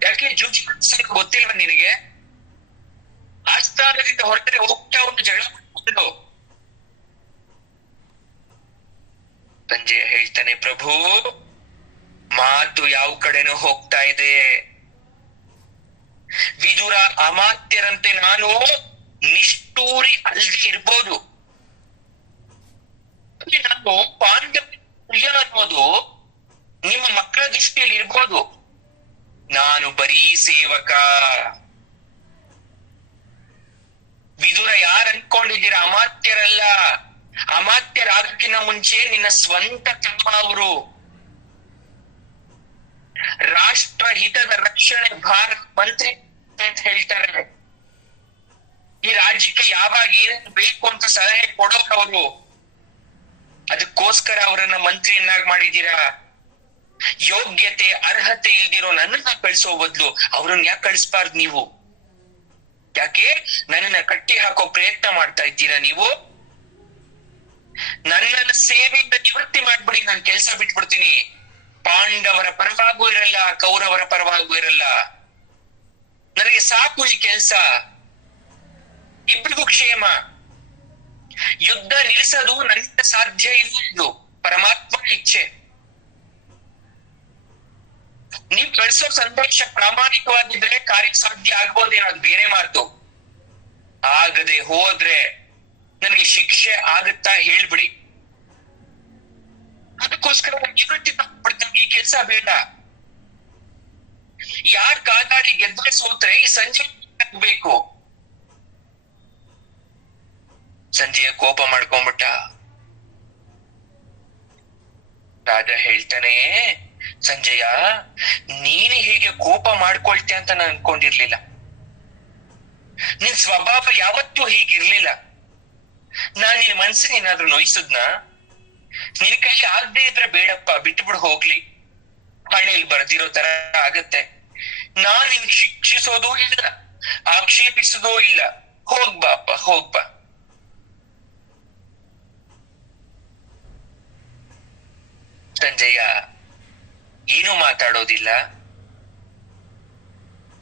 ಯಾಕೆ ಜೂಜಿ ಗೊತ್ತಿಲ್ವ ನಿನಗೆ? ಆಸ್ಥಾನದಿಂದ ಹೊರಟರೆ ಹೋಗ್ತಾ ಒಂದು ಜಗಳ ಮಾಡ್ಕೊಂಡು ಸಂಜಯ ಹೇಳ್ತಾನೆ, ಪ್ರಭು ಮಾತು ಯಾವ ಕಡೆನೂ ಹೋಗ್ತಾ ಇದೆ. ವಿದುರ ಅಮಾತ್ಯರಂತೆ ನಾನು ನಿಷ್ಠೂರಿ ಅಲ್ದೇ ಇರ್ಬೋದು, ನಾನು ಪಾಂಡವ ಪ್ರಿಯ ಅನ್ನೋದು ನಿಮ್ಮ ಮಕ್ಕಳ ದೃಷ್ಟಿಯಲ್ಲಿ ಇರ್ಬೋದು, ನಾನು ಬರೀ ಸೇವಕ. ವಿದುರ ಯಾರು ಅನ್ಕೊಂಡಿದ್ದೀರಾ? ಅಮಾತ್ಯರಲ್ಲ. ಅಮಾತ್ಯರಾಗಕ್ಕಿಂತ ಮುಂಚೆ ನಿನ್ನ ಸ್ವಂತ ತಮ್ಮ ಅವರು. ರಾಷ್ಟ್ರ ಹಿತದ ರಕ್ಷಣೆ ಭಾರತ ಮಂತ್ರಿ ಅಂತ ಹೇಳ್ತಾರೆ. ಈ ರಾಜ್ಯಕ್ಕೆ ಯಾವಾಗ ಏನೇನು ಬೇಕು ಅಂತ ಸಲಹೆ ಕೊಡೋರು. ಅದಕ್ಕೋಸ್ಕರ ಅವರನ್ನ ಮಂತ್ರಿಯನ್ನಾಗಿ ಮಾಡಿದ್ದೀರಾ. ಯೋಗ್ಯತೆ ಅರ್ಹತೆ ಇಲ್ದಿರೋ ನನ್ನನ್ನ ಕಳಿಸೋ ಬದ್ಲು ಅವ್ರನ್ನ ಯಾಕೆ ಕಳಿಸ್ಬಾರ್ದು ನೀವು? ಯಾಕೆ ನನ್ನನ್ನ ಕಟ್ಟಿ ಹಾಕೋ ಪ್ರಯತ್ನ ಮಾಡ್ತಾ ಇದ್ದೀರಾ ನೀವು? ನನ್ನನ್ನ ಸೇವೆಯಿಂದ ನಿವೃತ್ತಿ ಮಾಡ್ಬಿಡಿ, ನಾನು ಕೆಲಸ ಬಿಟ್ಬಿಡ್ತೀನಿ. ಪಾಂಡವರ ಪರವಾಗೂ ಇರಲ್ಲ, ಕೌರವರ ಪರವಾಗೂ ಇರಲ್ಲ. ನನಗೆ ಸಾಕು ಈ ಕೆಲಸ. ಇಬ್ರಿಗೂ ಕ್ಷೇಮ. ಯುದ್ಧ ನಿಲ್ಲಿಸೋದು ನನ್ನಿಂದ ಸಾಧ್ಯ ಇಲ್ಲ, ಇದು ಪರಮಾತ್ಮನ ಇಚ್ಛೆ. ನೀವ್ ಕಳಿಸೋ ಸಂದೇಶ ಪ್ರಾಮಾಣಿಕವಾಗಿದ್ರೆ ಕಾರ್ಯ ಸಾಧ್ಯ ಆಗ್ಬೋದೇನೋ, ಅದು ಬೇರೆ ಮಾತು. ಆಗದೆ ಹೋದ್ರೆ ನನಗೆ ಶಿಕ್ಷೆ ಆಗುತ್ತಾ ಹೇಳ್ಬಿಡಿ. ಅದಕ್ಕೋಸ್ಕರ ನಿವೃತ್ತಿ ತಗೊಂಡ್ಬಿಡ್ತೀನಿ, ಈ ಕೆಲಸ ಬೇಡ. ಯಾರ್ ಕಾದಾಡಿ ಗೆದ್ರೆ ಸೋತ್ರೆ ಈ ಸಂಜೆ ಬೇಕು. ಸಂಜೆಯ ಕೋಪ ಮಾಡ್ಕೊಂಡ್ಬಿಟ್ಟ. ರಾಜ ಹೇಳ್ತಾನೆ, ಸಂಜಯ ನೀನು ಹೀಗೆ ಕೋಪ ಮಾಡ್ಕೊಳ್ತೀಯ ಅಂತ ನಾನು ಅನ್ಕೊಂಡಿರ್ಲಿಲ್ಲ. ನಿನ್ ಸ್ವಭಾವ ಯಾವತ್ತೂ ಹೀಗಿರ್ಲಿಲ್ಲ. ನಾನ್ ನಿನ್ ಮನ್ಸಿಗೆ ಏನಾದ್ರು ನೋಯಿಸದ್ನ? ನಿನ್ ಕೈಲಿ ಆಗದೆ ಇದ್ರೆ ಬೇಡಪ್ಪ, ಬಿಟ್ಬಿಡು ಹೋಗ್ಲಿ. ಹಣೆಯಲ್ಲಿ ಬರ್ದಿರೋ ತರ ಆಗತ್ತೆ. ನಾನ್ ನಿನ್ ಶಿಕ್ಷಿಸೋದೂ ಇಲ್ಲ, ಆಕ್ಷೇಪಿಸೋದೂ ಇಲ್ಲ. ಹೋಗ್ಬಾಪ್ಪ, ಹೋಗ್ಬಾ. ಸಂಜಯ ಏನೂ ಮಾತಾಡೋದಿಲ್ಲ.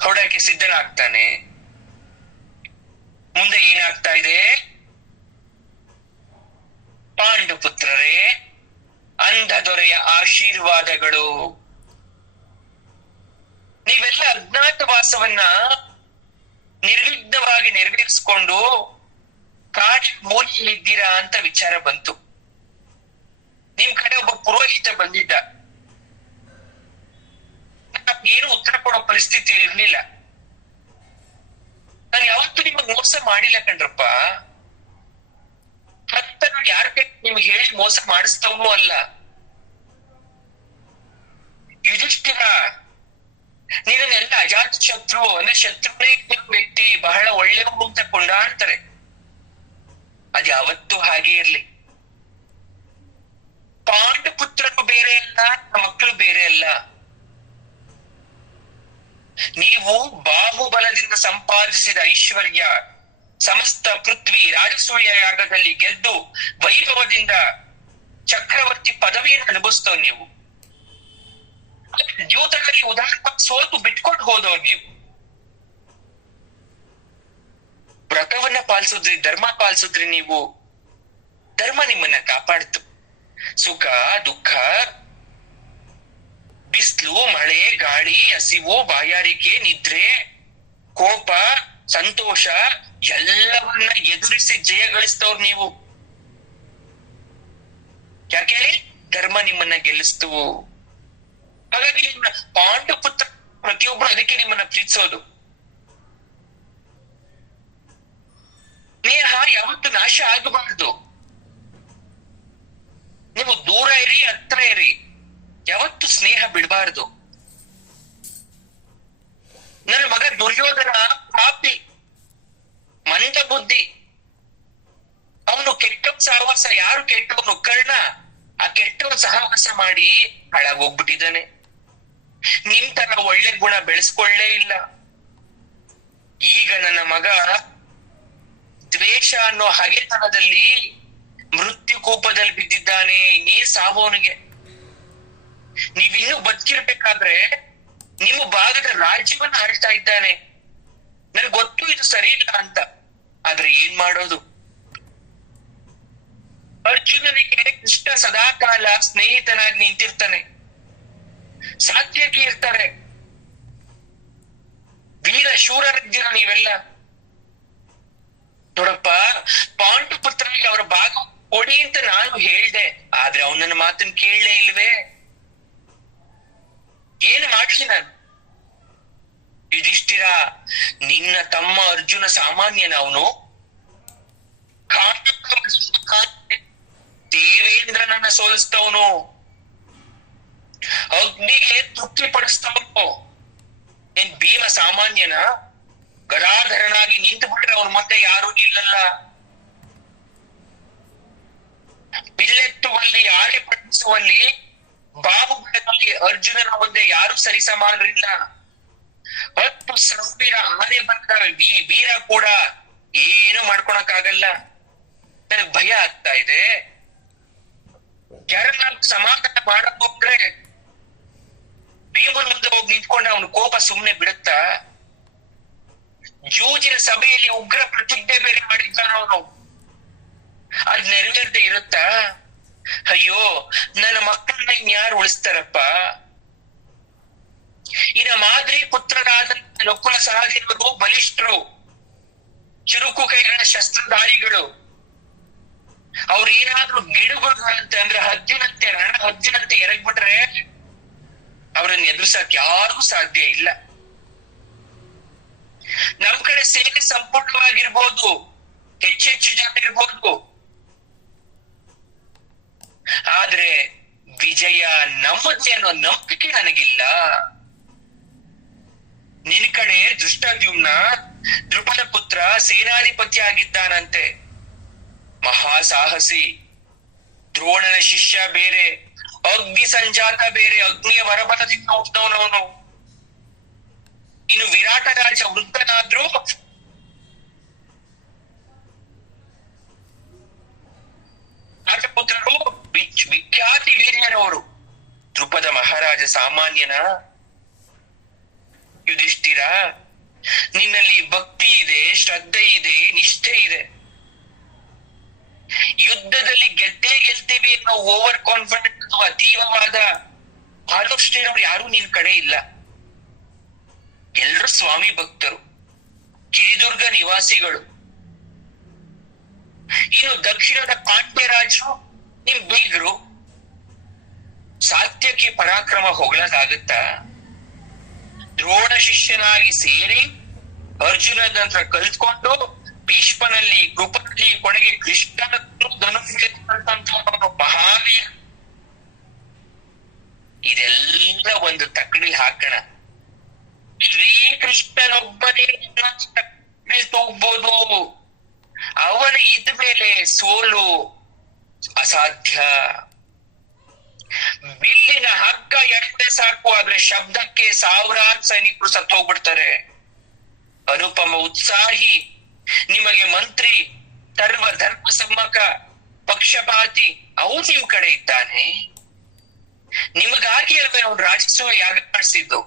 ಹೊಡಕ್ಕೆ ಸಿದ್ಧನಾಗ್ತಾನೆ. ಮುಂದೆ ಏನಾಗ್ತಾ ಇದೆ? ಪಾಂಡುಪುತ್ರರೇ, ಅಂಧ ದೊರೆಯ ಆಶೀರ್ವಾದಗಳು. ನೀವೆಲ್ಲ ಅಜ್ಞಾತವಾಸವನ್ನ ನಿರ್ವಿಘ್ನವಾಗಿ ನೆರವೇರಿಸಿಕೊಂಡು ಕಾಡಿನ ಮೂಲೆಯಲ್ಲಿದ್ದೀರಾ ಅಂತ ವಿಚಾರ ಬಂತು. ನಿಮ್ ಕಡೆ ಒಬ್ಬ ಪುರೋಹಿತ ಬಂದಿದ್ದ. ಏನು ಉತ್ತರ ಕೊಡೋ ಪರಿಸ್ಥಿತಿ ಇರ್ಲಿಲ್ಲ. ನಾನು ಯಾವತ್ತೂ ನಿಮಗ್ ಮೋಸ ಮಾಡಿಲ್ಲ ಕಣ್ರಪ್ಪ. ಯಾರ ನಿಮ್ಗೆ ಹೇಳಿ ಮೋಸ ಮಾಡಿಸ್ತವನು ಅಲ್ಲ. ಯುಧಿಷ್ಠಿರ, ನೀನನ್ನೆಲ್ಲ ಅಜಾತ ಶತ್ರು ಅಂದ್ರೆ ಶತ್ರುನೇ ವ್ಯಕ್ತಿ, ಬಹಳ ಒಳ್ಳೆಯವರು ಅಂತ ಕೊಂಡಾಡ್ತಾರೆ. ಅದ್ ಯಾವತ್ತೂ ಹಾಗೆ ಇರ್ಲಿ. ಪಾಂಡುಪುತ್ರರು ಬೇರೆ ಅಲ್ಲ, ಮಕ್ಕಳು ಬೇರೆ ಅಲ್ಲ. ನೀವು ಬಾಹುಬಲದಿಂದ ಸಂಪಾದಿಸಿದ ಐಶ್ವರ್ಯ, ಸಮಸ್ತ ಪೃಥ್ವಿ ರಾಜಸೂಯ ಯಾಗದಲ್ಲಿ ಗೆದ್ದು ವೈಭವದಿಂದ ಚಕ್ರವರ್ತಿ ಪದವಿಯನ್ನು ಅನುಭವಿಸ್ತವ್ ನೀವು. ದ್ಯೂತದಲ್ಲಿ ಉದಾಹರಣೆ ಸೋತು ಬಿಟ್ಕೊಂಡು ಹೋದವ್ ನೀವು. ವ್ರತವನ್ನ ಪಾಲಿಸಿದ್ರಿ, ಧರ್ಮ ಪಾಲಿಸಿದ್ರಿ ನೀವು. ಧರ್ಮ ನಿಮ್ಮನ್ನ ಕಾಪಾಡ್ತು. ಸುಖ ದುಃಖ, ಬಿಸಿಲು ಮಳೆ ಗಾಳಿ, ಹಸಿವು ಬಾಯಾರಿಕೆ, ನಿದ್ರೆ, ಕೋಪ ಸಂತೋಷ ಎಲ್ಲವನ್ನ ಎದುರಿಸಿ ಜಯ ಗಳಿಸ್ತವ್ರು ನೀವು. ಯಾಕೆ ಹೇಳಿ? ಧರ್ಮ ನಿಮ್ಮನ್ನ ಗೆಲ್ಲಿಸ್ತು. ಹಾಗಾಗಿ ನಿಮ್ಮ ಪಾಂಡುಪುತ್ರ ಪ್ರತಿಯೊಬ್ರು ಅದಕ್ಕೆ ನಿಮ್ಮನ್ನ ಪ್ರೀತಿಸೋದು. ಸ್ನೇಹ ಯಾವತ್ತು ನಾಶ ಆಗಬಾರದು. ನೀವು ದೂರ ಇರಿ, ಹತ್ರ ಇರಿ, ಯಾವತ್ತು ಸ್ನೇಹ ಬಿಡಬಾರದು. ನನ್ನ ಮಗ ದುರ್ಯೋಧನ ಪಾಪಿ, ಮಂದ ಬುದ್ಧಿ. ಅವನು ಕೆಟ್ಟ ಸಹವಾಸ, ಯಾರು ಕೆಟ್ಟವನು? ಕರ್ಣ. ಆ ಕೆಟ್ಟವನು ಸಹವಾಸ ಮಾಡಿ ಹಾಳಾಗೋಗ್ಬಿಟ್ಟಿದ್ದಾನೆ. ನಿಮ್ ತರ ಒಳ್ಳೆ ಗುಣ ಬೆಳೆಸ್ಕೊಳ್ಳೇ ಇಲ್ಲ. ಈಗ ನನ್ನ ಮಗ ದ್ವೇಷ ಅನ್ನೋ ಹಗೆತನದಲ್ಲಿ ಮೃತ್ಯು ಕೋಪದಲ್ಲಿ ಬಿದ್ದಿದ್ದಾನೆ. ಇನ್ನೇ ಸಾವವನಿಗೆ. ನೀವಿನ್ನೂ ಬದುಕಿರ್ಬೇಕಾದ್ರೆ ನಿಮ್ಮ ಭಾಗದ ರಾಜ್ಯವನ್ನ ಆಳ್ತಾ ಇದ್ದಾನೆ. ನನ್ಗೆ ಗೊತ್ತು ಇದು ಸರಿ ಇಲ್ಲ ಅಂತ, ಆದ್ರೆ ಏನ್ ಮಾಡೋದು? ಅರ್ಜುನನಿಗೆ ಕೃಷ್ಣ ಸದಾಕಾಲ ಸ್ನೇಹಿತನಾಗಿ ನಿಂತಿರ್ತಾನೆ. ಸಾತ್ಯಕಿ ಇರ್ತಾರೆ, ವೀರ ಶೂರರಜ್ಜನ ನೀವೆಲ್ಲ ನೋಡಪ್ಪ. ಪಾಂಡು ಪುತ್ರನಿಗೆ ಅವರ ಭಾಗ ಕೊಡಿ ಅಂತ ನಾನು ಹೇಳ್ದೆ, ಆದ್ರೆ ಅವನನ್ನ ಮಾತನ್ನ ಕೇಳಲೇ ಇಲ್ವೇ. ಏನು ಮಾಡ್ಲಿ ನಾನು? ಯುಧಿಷ್ಠಿರ, ನಿನ್ನ ತಮ್ಮ ಅರ್ಜುನ ಸಾಮಾನ್ಯನ ಅವನು? ದೇವೇಂದ್ರನನ್ನ ಸೋಲಿಸ್ತವನು, ಅಗ್ನಿಗೆ ತೃಪ್ತಿ ಪಡಿಸ್ತವನು. ಏನ್ ಭೀಮ ಸಾಮಾನ್ಯನ? ಗದಾಧರನಾಗಿ ನಿಂತು ಬಿಟ್ರೆ ಅವನ ಮತ್ತೆ ಯಾರು ಇಲ್ಲಲ್ಲ. ಬಿಲ್ಲೆತ್ತುವಲ್ಲಿ, ಆರೆ ಪಡಿಸುವಲ್ಲಿ, ಬಾಹುಬಲದಲ್ಲಿ ಅರ್ಜುನನ ಮುಂದೆ ಯಾರು ಸರಿಸಮಾನರಿಲ್ಲ. 10,000 ಆನೆ ಬಂದ ವೀರ ಕೂಡ ಏನು ಮಾಡ್ಕೊಳಕ್ಕಾಗಲ್ಲ. ನನಗ್ ಭಯ ಆಗ್ತಾ ಇದೆ. ಯಾರನ್ನ ಸಮಾಧಾನ ಮಾಡಕ್ ಹೋಗ್ರೆ ಭೀಮನ್ ಮುಂದೆ ಹೋಗಿ ನಿಂತ್ಕೊಂಡ ಅವನ ಕೋಪ ಸುಮ್ನೆ ಬಿಡುತ್ತಾ? ಜೂಜಿನ ಸಭೆಯಲ್ಲಿ ಉಗ್ರ ಪ್ರತಿಜ್ಞೆ ಬೇರೆ ಮಾಡಿದ್ದಾನ ಅವನು, ಅದ್ ನೆರವೇರದೆ ಇರುತ್ತಾ? ಅಯ್ಯೋ, ನನ್ನ ಮಕ್ಕಳನ್ನ ಇನ್ಯಾರು ಉಳಿಸ್ತಾರಪ್ಪ? ಇನ್ನ ಮಾದರಿ ಪುತ್ರರಾದ ನಕುಲ ಸಹದೇವರು ಬಲಿಷ್ಠರು, ಚುರುಕು ಕೈಗಳ ಶಸ್ತ್ರಧಾರಿಗಳು. ಅವ್ರು ಏನಾದ್ರೂ ಗಿಡುಗುಡುಗಳಂತೆ ಅಂದ್ರೆ ಹದ್ದಿನಂತೆ, ರಣ ಹದ್ದಿನಂತೆ ಎರಗ್ಬಿಟ್ರೆ ಅವ್ರನ್ನ ಎದುರಿಸಕ್ ಯಾರಿಗೂ ಸಾಧ್ಯ ಇಲ್ಲ. ನಮ್ ಕಡೆ ಸೇನೆ ಸಂಪೂರ್ಣವಾಗಿರ್ಬೋದು, ಹೆಚ್ಚೆಚ್ಚು ಜನ ಇರ್ಬೋದು, ಆದ್ರೆ ವಿಜಯ ನಮ್ಮದೇ ಅನ್ನೋ ನಂಬಿಕೆ ನನಗಿಲ್ಲ. ನಿನ್ ಕಡೆ ದೃಷ್ಟದ್ಯುಮ್ನ ದ್ರುಪದ ಪುತ್ರ ಸೇನಾಧಿಪತಿ ಆಗಿದ್ದಾನಂತೆ, ಮಹಾಸಾಹಸಿ. ದ್ರೋಣನ ಶಿಷ್ಯ ಬೇರೆ, ಅಗ್ನಿ ಸಂಜಾತ ಬೇರೆ, ಅಗ್ನಿಯ ವರಬಲದಿಂದ ಹುಟ್ಟಿದವನವನು. ಇನ್ನು ವಿರಾಟ ರಾಜ ವೃದ್ಧನಾದ್ರೂ ರಾಜಪುತ್ರರು ವಿಖ್ಯಾತಿ ವೀರ್ಯರವರು. ದ್ರುಪದ ಮಹಾರಾಜ ಸಾಮಾನ್ಯನ? ಯುಧಿಷ್ಠಿರ, ನಿನ್ನಲ್ಲಿ ಭಕ್ತಿ ಇದೆ, ಶ್ರದ್ಧೆ ಇದೆ, ನಿಷ್ಠೆ ಇದೆ. ಯುದ್ಧದಲ್ಲಿ ಗೆದ್ದೇ ಗೆಲ್ತೀವಿ ಅನ್ನೋ ಓವರ್ ಕಾನ್ಫಿಡೆಂಟ್ ಅಥವಾ ಅತೀವವಾದ ಆಲೋಚನೆಯವರು ಯಾರು ನಿನ್ ಕಡೆ ಇಲ್ಲ. ಎಲ್ರು ಸ್ವಾಮಿ ಭಕ್ತರು, ಗಿರಿದುರ್ಗ ನಿವಾಸಿಗಳು. ಇನ್ನು ದಕ್ಷಿಣದ ಪಾಂಡ್ಯ ರಾಜರು ನಿಮ್ ಬೀಗರು. ಸಾತ್ಯಕ್ಕೆ ಪರಾಕ್ರಮ ಹೊಗಳದಾಗುತ್ತಾ? ದ್ರೋಣ ಶಿಷ್ಯನಾಗಿ ಸೇರಿ ಅರ್ಜುನದಂತ್ರ ಕಲ್ತ್ಕೊಂಡು ಭೀಷ್ಮನಲ್ಲಿ, ಕೃಪನಲ್ಲಿ, ಕೊನೆಗೆ ಕೃಷ್ಣನ ಮಹಾವೀರ. ಇದೆಲ್ಲ ಒಂದು ತಕ್ಕಡಿ ಹಾಕೋಣ. ಶ್ರೀಕೃಷ್ಣನೊಬ್ಬನೇ ತೂಗ್ಬೋದು, ಅವನ ಇದ್ಮೇಲೆ ಸೋಲು ಅಸಾಧ್ಯ. ಬಿಲ್ಲಿನ ಹಗ್ಗ ಎಳೆದ್ರೆ ಸಾಕು, ಆದ್ರೆ ಶಬ್ದಕ್ಕೆ ಸಾವಿರಾರು ಸೈನಿಕರು ಸತ್ತು ಹೋಗ್ಬಿಡ್ತಾರೆ. ಅನುಪಮ ಉತ್ಸಾಹಿ, ನಿಮಗೆ ಮಂತ್ರಿ, ಧರ್ಮ ಸಮ್ಮಕ, ಪಕ್ಷಪಾತಿ, ಅವ್ರು ನಿಮ್ ಕಡೆ ಇದ್ದಾನೆ. ನಿಮಗಾಗಿ ಅಲ್ವೇ ಅವ್ನು ರಾಜಸೂಯ ಯಾಗ ಮಾಡಿಸಿದ್ದು,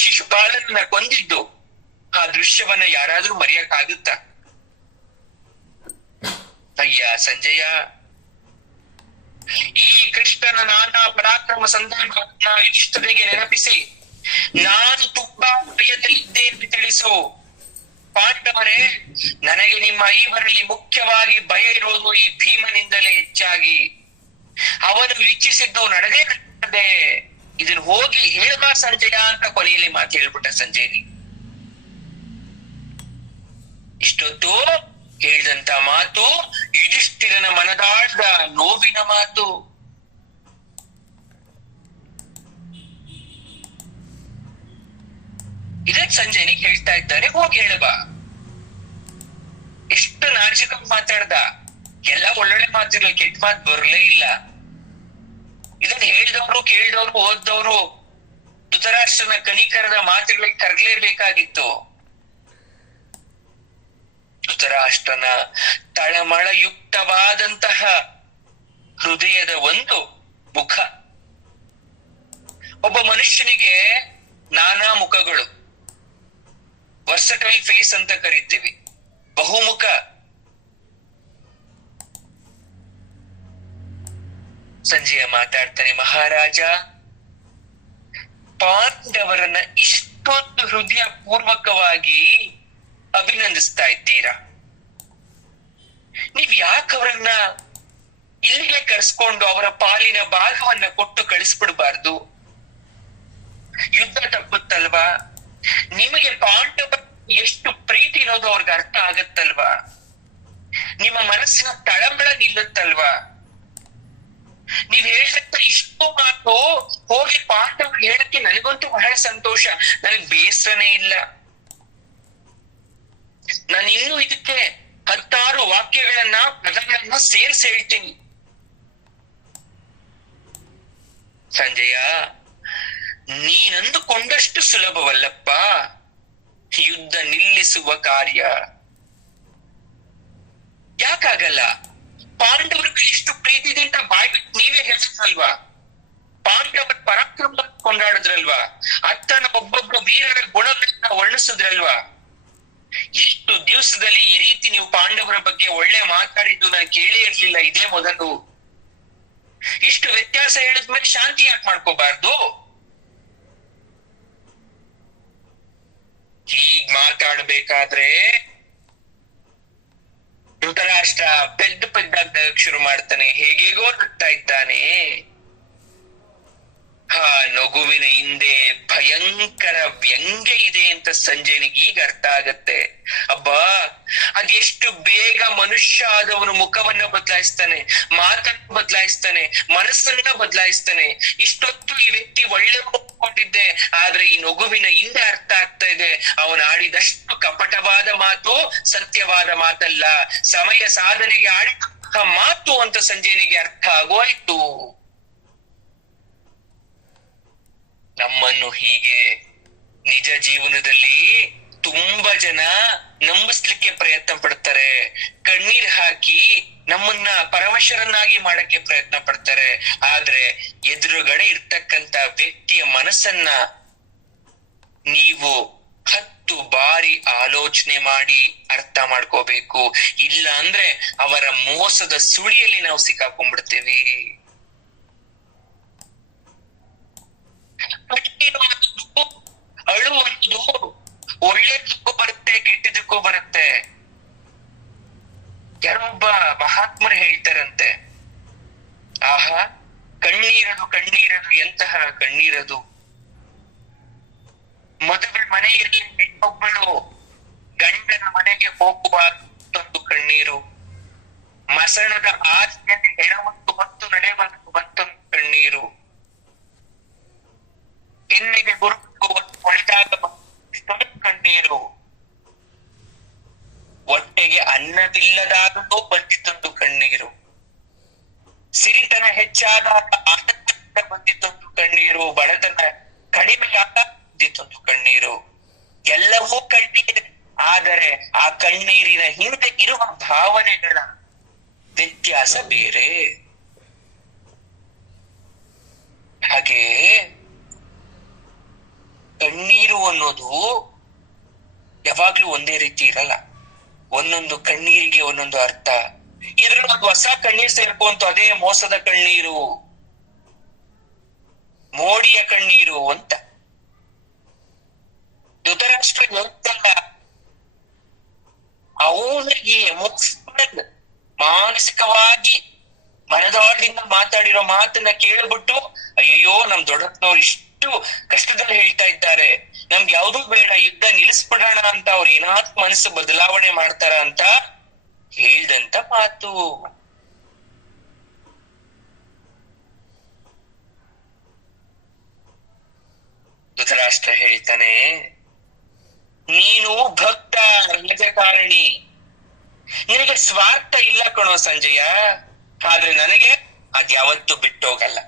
ಶಿಶುಪಾಲನ ಕೊಂದಿದ್ದು. ಆ ದೃಶ್ಯವನ್ನ ಯಾರಾದ್ರೂ ಮರೆಯಕ್ಕಾಗುತ್ತಾ? ಅಯ್ಯ ಸಂಜಯ, ಈ ಕೃಷ್ಣನ ನಾನಾ ಪರಾಕ್ರಮ ಸಂದರ್ಭವನ್ನ ಯುಧಿಷ್ಠಿರನಿಗೆ ನೆನಪಿಸಿ, ನಾನು ತುಂಬಾ ಭಯದಲ್ಲಿದ್ದೇನೆ ತಿಳಿಸು. ಪಾಂಡವರೇ, ನನಗೆ ನಿಮ್ಮ ಐವರಲ್ಲಿ ಮುಖ್ಯವಾಗಿ ಭಯ ಇರೋದು ಈ ಭೀಮನಿಂದಲೇ ಹೆಚ್ಚಾಗಿ. ಅವನು ಇಚ್ಛಿಸಿದ್ದು ನಡೆದೇ ನಡೆದೇ. ಇದನ್ನು ಹೋಗಿ ಹೇಳುವ ಸಂಜಯ ಅಂತ ಕೊನೆಯಲ್ಲಿ ಮಾತು ಹೇಳ್ಬಿಟ್ಟ ಸಂಜಯನಿ. ಇಷ್ಟೊತ್ತು ಹೇಳಿದಂತ ಮಾತು ಯುಧಿಷ್ಠಿರನ ಮನದಾಳದ ನೋವಿನ ಮಾತು. ಇದಕ್ ಸಂಜಯನಿಗೆ ಹೇಳ್ತಾ ಇದ್ದಾರೆ, ಹೋಗಿ ಹೇಳಬ. ಎಷ್ಟು ನಾಚಿಕ ಮಾತಾಡ್ದ. ಎಲ್ಲ ಒಳ್ಳೊಳ್ಳೆ ಮಾತಿರ್ಲಿ, ಕೆಟ್ಟ ಮಾತು ಬರಲೇ ಇಲ್ಲ. ಇದನ್ನ ಹೇಳಿದವರು, ಕೇಳಿದವರು, ಓದ್ದವರು ಧೃತರಾಷ್ಟ್ರನ ಕನಿಕರದ ಮಾತುಗಳಿಗೆ ಕರಗಲೇಬೇಕಾಗಿತ್ತು. ಧೃತರಾಷ್ಟ್ರನ ತಳಮಳಯುಕ್ತವಾದಂತಹ ಹೃದಯದ ಒಂದು ಮುಖ. ಒಬ್ಬ ಮನುಷ್ಯನಿಗೆ ನಾನಾ ಮುಖಗಳು, ವರ್ಸಟೈಲ್ ಫೇಸ್ ಅಂತ ಕರಿತೀವಿ, ಬಹುಮುಖ. ಸಂಜಯ ಮಾತಾಡ್ತಾನೆ, ಮಹಾರಾಜ, ಪಾಂಡವರನ್ನ ಇಷ್ಟೊಂದು ಹೃದಯ ಪೂರ್ವಕವಾಗಿ ಅಭಿನಂದಿಸ್ತಾ ಇದ್ದೀರಾ, ನೀವ್ ಯಾಕೆ ಅವರನ್ನ ಇಲ್ಲಿಗೆ ಕರೆಸ್ಕೊಂಡು ಅವರ ಪಾಲಿನ ಭಾಗವನ್ನ ಕೊಟ್ಟು ಕಳಿಸ್ಬಿಡ್ಬಾರ್ದು? ಯುದ್ಧ ತಪ್ಪುತ್ತಲ್ವಾ? ನಿಮಗೆ ಪಾಂಡವ ಎಷ್ಟು ಪ್ರೀತಿ ಇರೋದು ಅವ್ರಿಗೆ ಅರ್ಥ ಆಗತ್ತಲ್ವಾ? ನಿಮ್ಮ ಮನಸ್ಸಿನ ತಳಮಳ ನಿಲ್ಲುತ್ತಲ್ವಾ? ನೀವ್ ಹೇಳಿದಂತ ಇಷ್ಟೋ ಮಾತು ಹೋಗಿ ಪಾಂಡವ್ರಿಗೆ ಹೇಳಕ್ಕೆ ನನಗಂತೂ ಬಹಳ ಸಂತೋಷ, ನನಗ್ ಬೇಸರನೇ ಇಲ್ಲ. ನಾನು ಇನ್ನೂ ಇದಕ್ಕೆ 16 ವಾಕ್ಯಗಳನ್ನ ಪದಗಳನ್ನ ಸೇರ್ಸಿ ಹೇಳ್ತೀನಿ. ಸಂಜಯ, ನೀನಂದುಕೊಂಡಷ್ಟು ಸುಲಭವಲ್ಲಪ್ಪ ಯುದ್ಧ ನಿಲ್ಲಿಸುವ ಕಾರ್ಯ. ಯಾಕಾಗಲ್ಲ? ಪಾಂಡವರಿಗೆ ಎಷ್ಟು ಪ್ರೀತಿ ಇದೆ ಅಂತ ಬಾಯ್ಬಿಟ್ಟು ನೀವೇ ಹೇಳಿದ್ರಲ್ವಾ? ಪಾಂಡವರ ಪರಾಕ್ರಮ ಕೊಂಡಾಡಿದ್ರಲ್ವಾ? ಅತ್ತನ ಒಬ್ಬೊಬ್ಬ ವೀರರ ಗುಣಗಳನ್ನ ವರ್ಣಿಸಿದ್ರಲ್ವಾ? ಎಷ್ಟು ದಿವಸದಲ್ಲಿ ಈ ರೀತಿ ನೀವು ಪಾಂಡವರ ಬಗ್ಗೆ ಒಳ್ಳೆ ಮಾತಾಡಿದ್ದು ನಾನು ಕೇಳೇ ಇರ್ಲಿಲ್ಲ, ಇದೇ ಮೊದಲು. ಇಷ್ಟು ವ್ಯತ್ಯಾಸ ಹೇಳಿದ್ಮೇಲೆ ಶಾಂತಿ ಯಾಕೆ ಮಾಡ್ಕೋಬಾರ್ದು? ಹೀಗ್ ಮಾತಾಡ್ಬೇಕಾದ್ರೆ ಧೃತರಾಷ್ಟ್ರ ಪೆದ್ದಾಗ ಶುರು ಮಾಡ್ತಾನೆ, ಹೇಗೇಗೋ ನಗ್ತಾ ಇದ್ದಾನೆ. ನಗುವಿನ ಹಿಂದೆ ಭಯಂಕರ ವ್ಯಂಗ್ಯ ಇದೆ ಅಂತ ಸಂಜಯನಿಗೆ ಈಗ ಅರ್ಥ ಆಗತ್ತೆ. ಅಬ್ಬಾ, ಅದೆಷ್ಟು ಬೇಗ ಮನುಷ್ಯ ಆದವನು ಮುಖವನ್ನ ಬದಲಾಯಿಸ್ತಾನೆ, ಮಾತನ್ನ ಬದಲಾಯಿಸ್ತಾನೆ, ಮನಸ್ಸನ್ನ ಬದಲಾಯಿಸ್ತಾನೆ. ಇಷ್ಟೊತ್ತು ಈ ವ್ಯಕ್ತಿ ಒಳ್ಳೆ ಕೊಂಡಿದ್ದೆ, ಆದ್ರೆ ಈ ನಗುವಿನ ಹಿಂದೆ ಅರ್ಥ ಆಗ್ತಾ ಇದೆ, ಅವನು ಆಡಿದಷ್ಟು ಕಪಟವಾದ ಮಾತು ಸತ್ಯವಾದ ಮಾತಲ್ಲ, ಸಮಯ ಸಾಧನೆಗೆ ಆಡಿದ ಮಾತು ಅಂತ ಸಂಜಯನಿಗೆ ಅರ್ಥ ಆಗೋಯ್ತು. ನಮ್ಮನ್ನು ಹೀಗೆ ನಿಜ ಜೀವನದಲ್ಲಿ ತುಂಬಾ ಜನ ನಂಬಿಸ್ಲಿಕ್ಕೆ ಪ್ರಯತ್ನ ಪಡ್ತಾರೆ, ಕಣ್ಣೀರ್ ಹಾಕಿ ನಮ್ಮನ್ನ ಪರವಶರನ್ನಾಗಿ ಮಾಡಕ್ಕೆ ಪ್ರಯತ್ನ ಪಡ್ತಾರೆ. ಆದ್ರೆ ಎದುರುಗಡೆ ಇರ್ತಕ್ಕಂತ ವ್ಯಕ್ತಿಯ ಮನಸ್ಸನ್ನ ನೀವು 10 ಬಾರಿ ಆಲೋಚನೆ ಮಾಡಿ ಅರ್ಥ ಮಾಡ್ಕೋಬೇಕು. ಇಲ್ಲ ಅಂದ್ರೆ ಅವರ ಮೋಸದ ಸುಳಿಯಲ್ಲಿ ನಾವು ಸಿಕ್ಕಾಕೊಂಡ್ಬಿಡ್ತೀವಿ. ಅಳು ಅನ್ನೋದು ಒಳ್ಳೇದಕ್ಕೂ ಬರುತ್ತೆ, ಕೆಟ್ಟದಕ್ಕೂ ಬರುತ್ತೆ. ಯಾರೊಬ್ಬ ಮಹಾತ್ಮರು ಹೇಳ್ತಾರಂತೆ, ಆಹಾ, ಕಣ್ಣೀರದು ಎಂತಹ ಕಣ್ಣೀರದು. ಮದುವೆ ಮನೆಯಲ್ಲಿ ಹೆಣ್ಣೊಬ್ಬಳು ಗಂಡನ ಮನೆಗೆ ಹೋಗುವಂತೊಂದು ಕಣ್ಣೀರು, ಮಸಣದ ಆಸೆಯಲ್ಲಿ ಹೆಣವನ್ನು ಹೊತ್ತು ನಡೆಯುವಂತ ಮತ್ತೊಂದು ಕಣ್ಣೀರು, ಕೆನ್ನೆಗೆ ಗುರುತು ಹೊಳೆದಾಗ ಕಣ್ಣೀರು, ಹೊಟ್ಟೆಗೆ ಅನ್ನವಿಲ್ಲದಾಗಲೂ ಬಂದಿತ್ತೊಂದು ಕಣ್ಣೀರು, ಸಿರಿತನ ಹೆಚ್ಚಾದಾಗ ಆನಂದದಿಂದ ಬಂದಿತ್ತೊಂದು ಕಣ್ಣೀರು, ಬಡತನ ಕಡಿಮೆಯಾದ ಬಂದಿತ್ತೊಂದು ಕಣ್ಣೀರು. ಎಲ್ಲವೂ ಕಣ್ಣೀರು. ಆದರೆ ಆ ಕಣ್ಣೀರಿನ ಹಿಂದೆ ಇರುವ ಭಾವನೆಗಳ ವ್ಯತ್ಯಾಸ ಬೇರೆ. ಹಾಗೆ ಕಣ್ಣೀರು ಅನ್ನೋದು ಯಾವಾಗ್ಲೂ ಒಂದೇ ರೀತಿ ಇರಲ್ಲ. ಒಂದೊಂದು ಕಣ್ಣೀರಿಗೆ ಒಂದೊಂದು ಅರ್ಥ. ಇದ್ರಲ್ಲಿ ಒಂದು ಹೊಸ ಕಣ್ಣೀರ್ ಸೇರ್ಕೊಂತು, ಅದೇ ಮೋಸದ ಕಣ್ಣೀರು, ಮೋಡಿಯ ಕಣ್ಣೀರು ಅಂತ. ಧೃತರಾಷ್ಟ್ರ ಹೇಳ್ತಲ್ಲ, ಅವನಿಗೆ ಎಮೋಷನಲ್ ಮಾನಸಿಕವಾಗಿ ಮನದಾಳದಿಂದ ಮಾತಾಡಿರೋ ಮಾತನ್ನ ಕೇಳ್ಬಿಟ್ಟು, ಅಯ್ಯೋ ನಮ್ ದೊಡ್ಡಪ್ಪನವ್ರು ಇಷ್ಟು ಕಷ್ಟದಲ್ಲಿ ಹೇಳ್ತಾ ಇದ್ದಾರೆ, ನಮ್ಗೆ ಯಾವ್ದೂ ಬೇಡ, ಯುದ್ಧ ನಿಲ್ಲಿಸ್ಬಿಡೋಣ ಅಂತ ಅವ್ರು ಏನಾದ್ರು ಮನಸ್ಸು ಬದಲಾವಣೆ ಮಾಡ್ತಾರ ಅಂತ ಹೇಳ್ದಂತ ಮಾತು. ಧೃತರಾಷ್ಟ್ರ ಹೇಳ್ತಾನೆ, ನೀನು ಭಕ್ತ ರಾಜಕಾರಣಿ, ನಿನಗೆ ಸ್ವಾರ್ಥ ಇಲ್ಲ ಕಣೋ ಸಂಜಯ, ಆದ್ರೆ ನನಗೆ ಅದ್ಯಾವತ್ತೂ ಬಿಟ್ಟೋಗಲ್ಲ.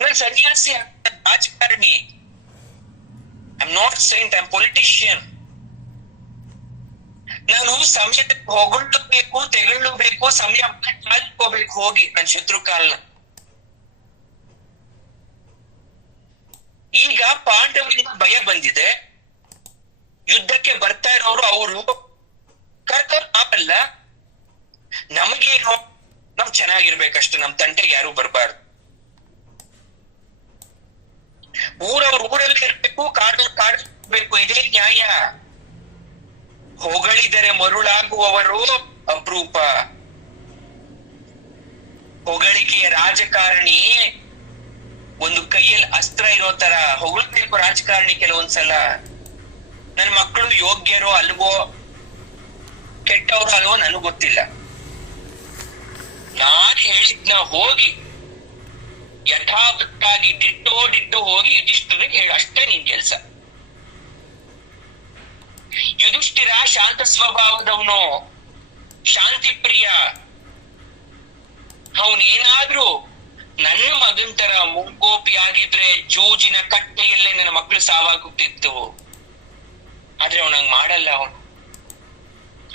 ನಾನು ಸನ್ಯಾಸಿ, ರಾಜಕಾರಣಿ, I am not Saint, I am politician. ನಾನು ಸಮಯಕ್ಕೆ ಹೊಗಳ್ಬೇಕು, ತೆಗೊಳ್ಳಬೇಕು, ಸಮಯ ಕಾಲ್ಕೋಬೇಕು ಹೋಗಿ ನನ್ನ ಶತ್ರು ಕಾಲ್ನ. ಈಗ ಪಾಂಡವರಿಂದ ಭಯ ಬಂದಿದೆ, ಯುದ್ಧಕ್ಕೆ ಬರ್ತಾ ಇರೋರು ಅವರು ಕರ್ಕೊಂಡು ನಾವಲ್ಲ, ನಮಗೇನು ನಾವ್ ಚೆನ್ನಾಗಿರ್ಬೇಕಷ್ಟೆ, ನಮ್ ತಂಟೆಗೆ ಯಾರು ಬರ್ಬಾರ್ದು. ಊರವ್ರು ಊರಲ್ಲೇ ಇರ್ಬೇಕು, ಕಾಡವ್ರು ಕಾಡಿರ್ಬೇಕು, ಇದೇ ನ್ಯಾಯ. ಹೊಗಳಿದರೆ ಮರುಳಾಗುವವರು ಅಪರೂಪ. ಹೊಗಳಿಕೆಯ ರಾಜಕಾರಣಿ ಒಂದು ಕೈಯಲ್ಲಿ ಅಸ್ತ್ರ ಇರೋ ತರ ಹೊಗಳ್ಬೇಕು ರಾಜಕಾರಣಿ. ಕೆಲವೊಂದ್ಸಲ ನನ್ ಮಕ್ಕಳು ಯೋಗ್ಯರೋ ಅಲ್ವೋ, ಕೆಟ್ಟವ್ರು ಅಲ್ವೋ ನನಗ್ ಗೊತ್ತಿಲ್ಲ, ನಾನ್ ಹೇಳಿದ್ನ ಹೋಗಿ ಯಥಾವತ್ತಾಗಿ ಡಿಟ್ಟು ಹೋಗಿ ಯುಧಿಷ್ಠಿರಿಗೆ ಹೇಳ, ಅಷ್ಟೇ ನಿನ್ ಕೆಲ್ಸ. ಯುಧಿಷ್ಠಿರ ಶಾಂತ ಸ್ವಭಾವದವನು, ಶಾಂತಿ ಪ್ರಿಯ. ಅವನೇನಾದ್ರೂ ನನ್ನ ಮಗನ್ ತರ ಮುಂಗೋಪಿ ಆಗಿದ್ರೆ ಜೂಜಿನ ಕಟ್ಟೆಯಲ್ಲೇ ನನ್ನ ಮಕ್ಕಳು ಸಾವಾಗುತ್ತಿತ್ತು. ಆದ್ರೆ ಅವನಂಗ್ ಮಾಡಲ್ಲ.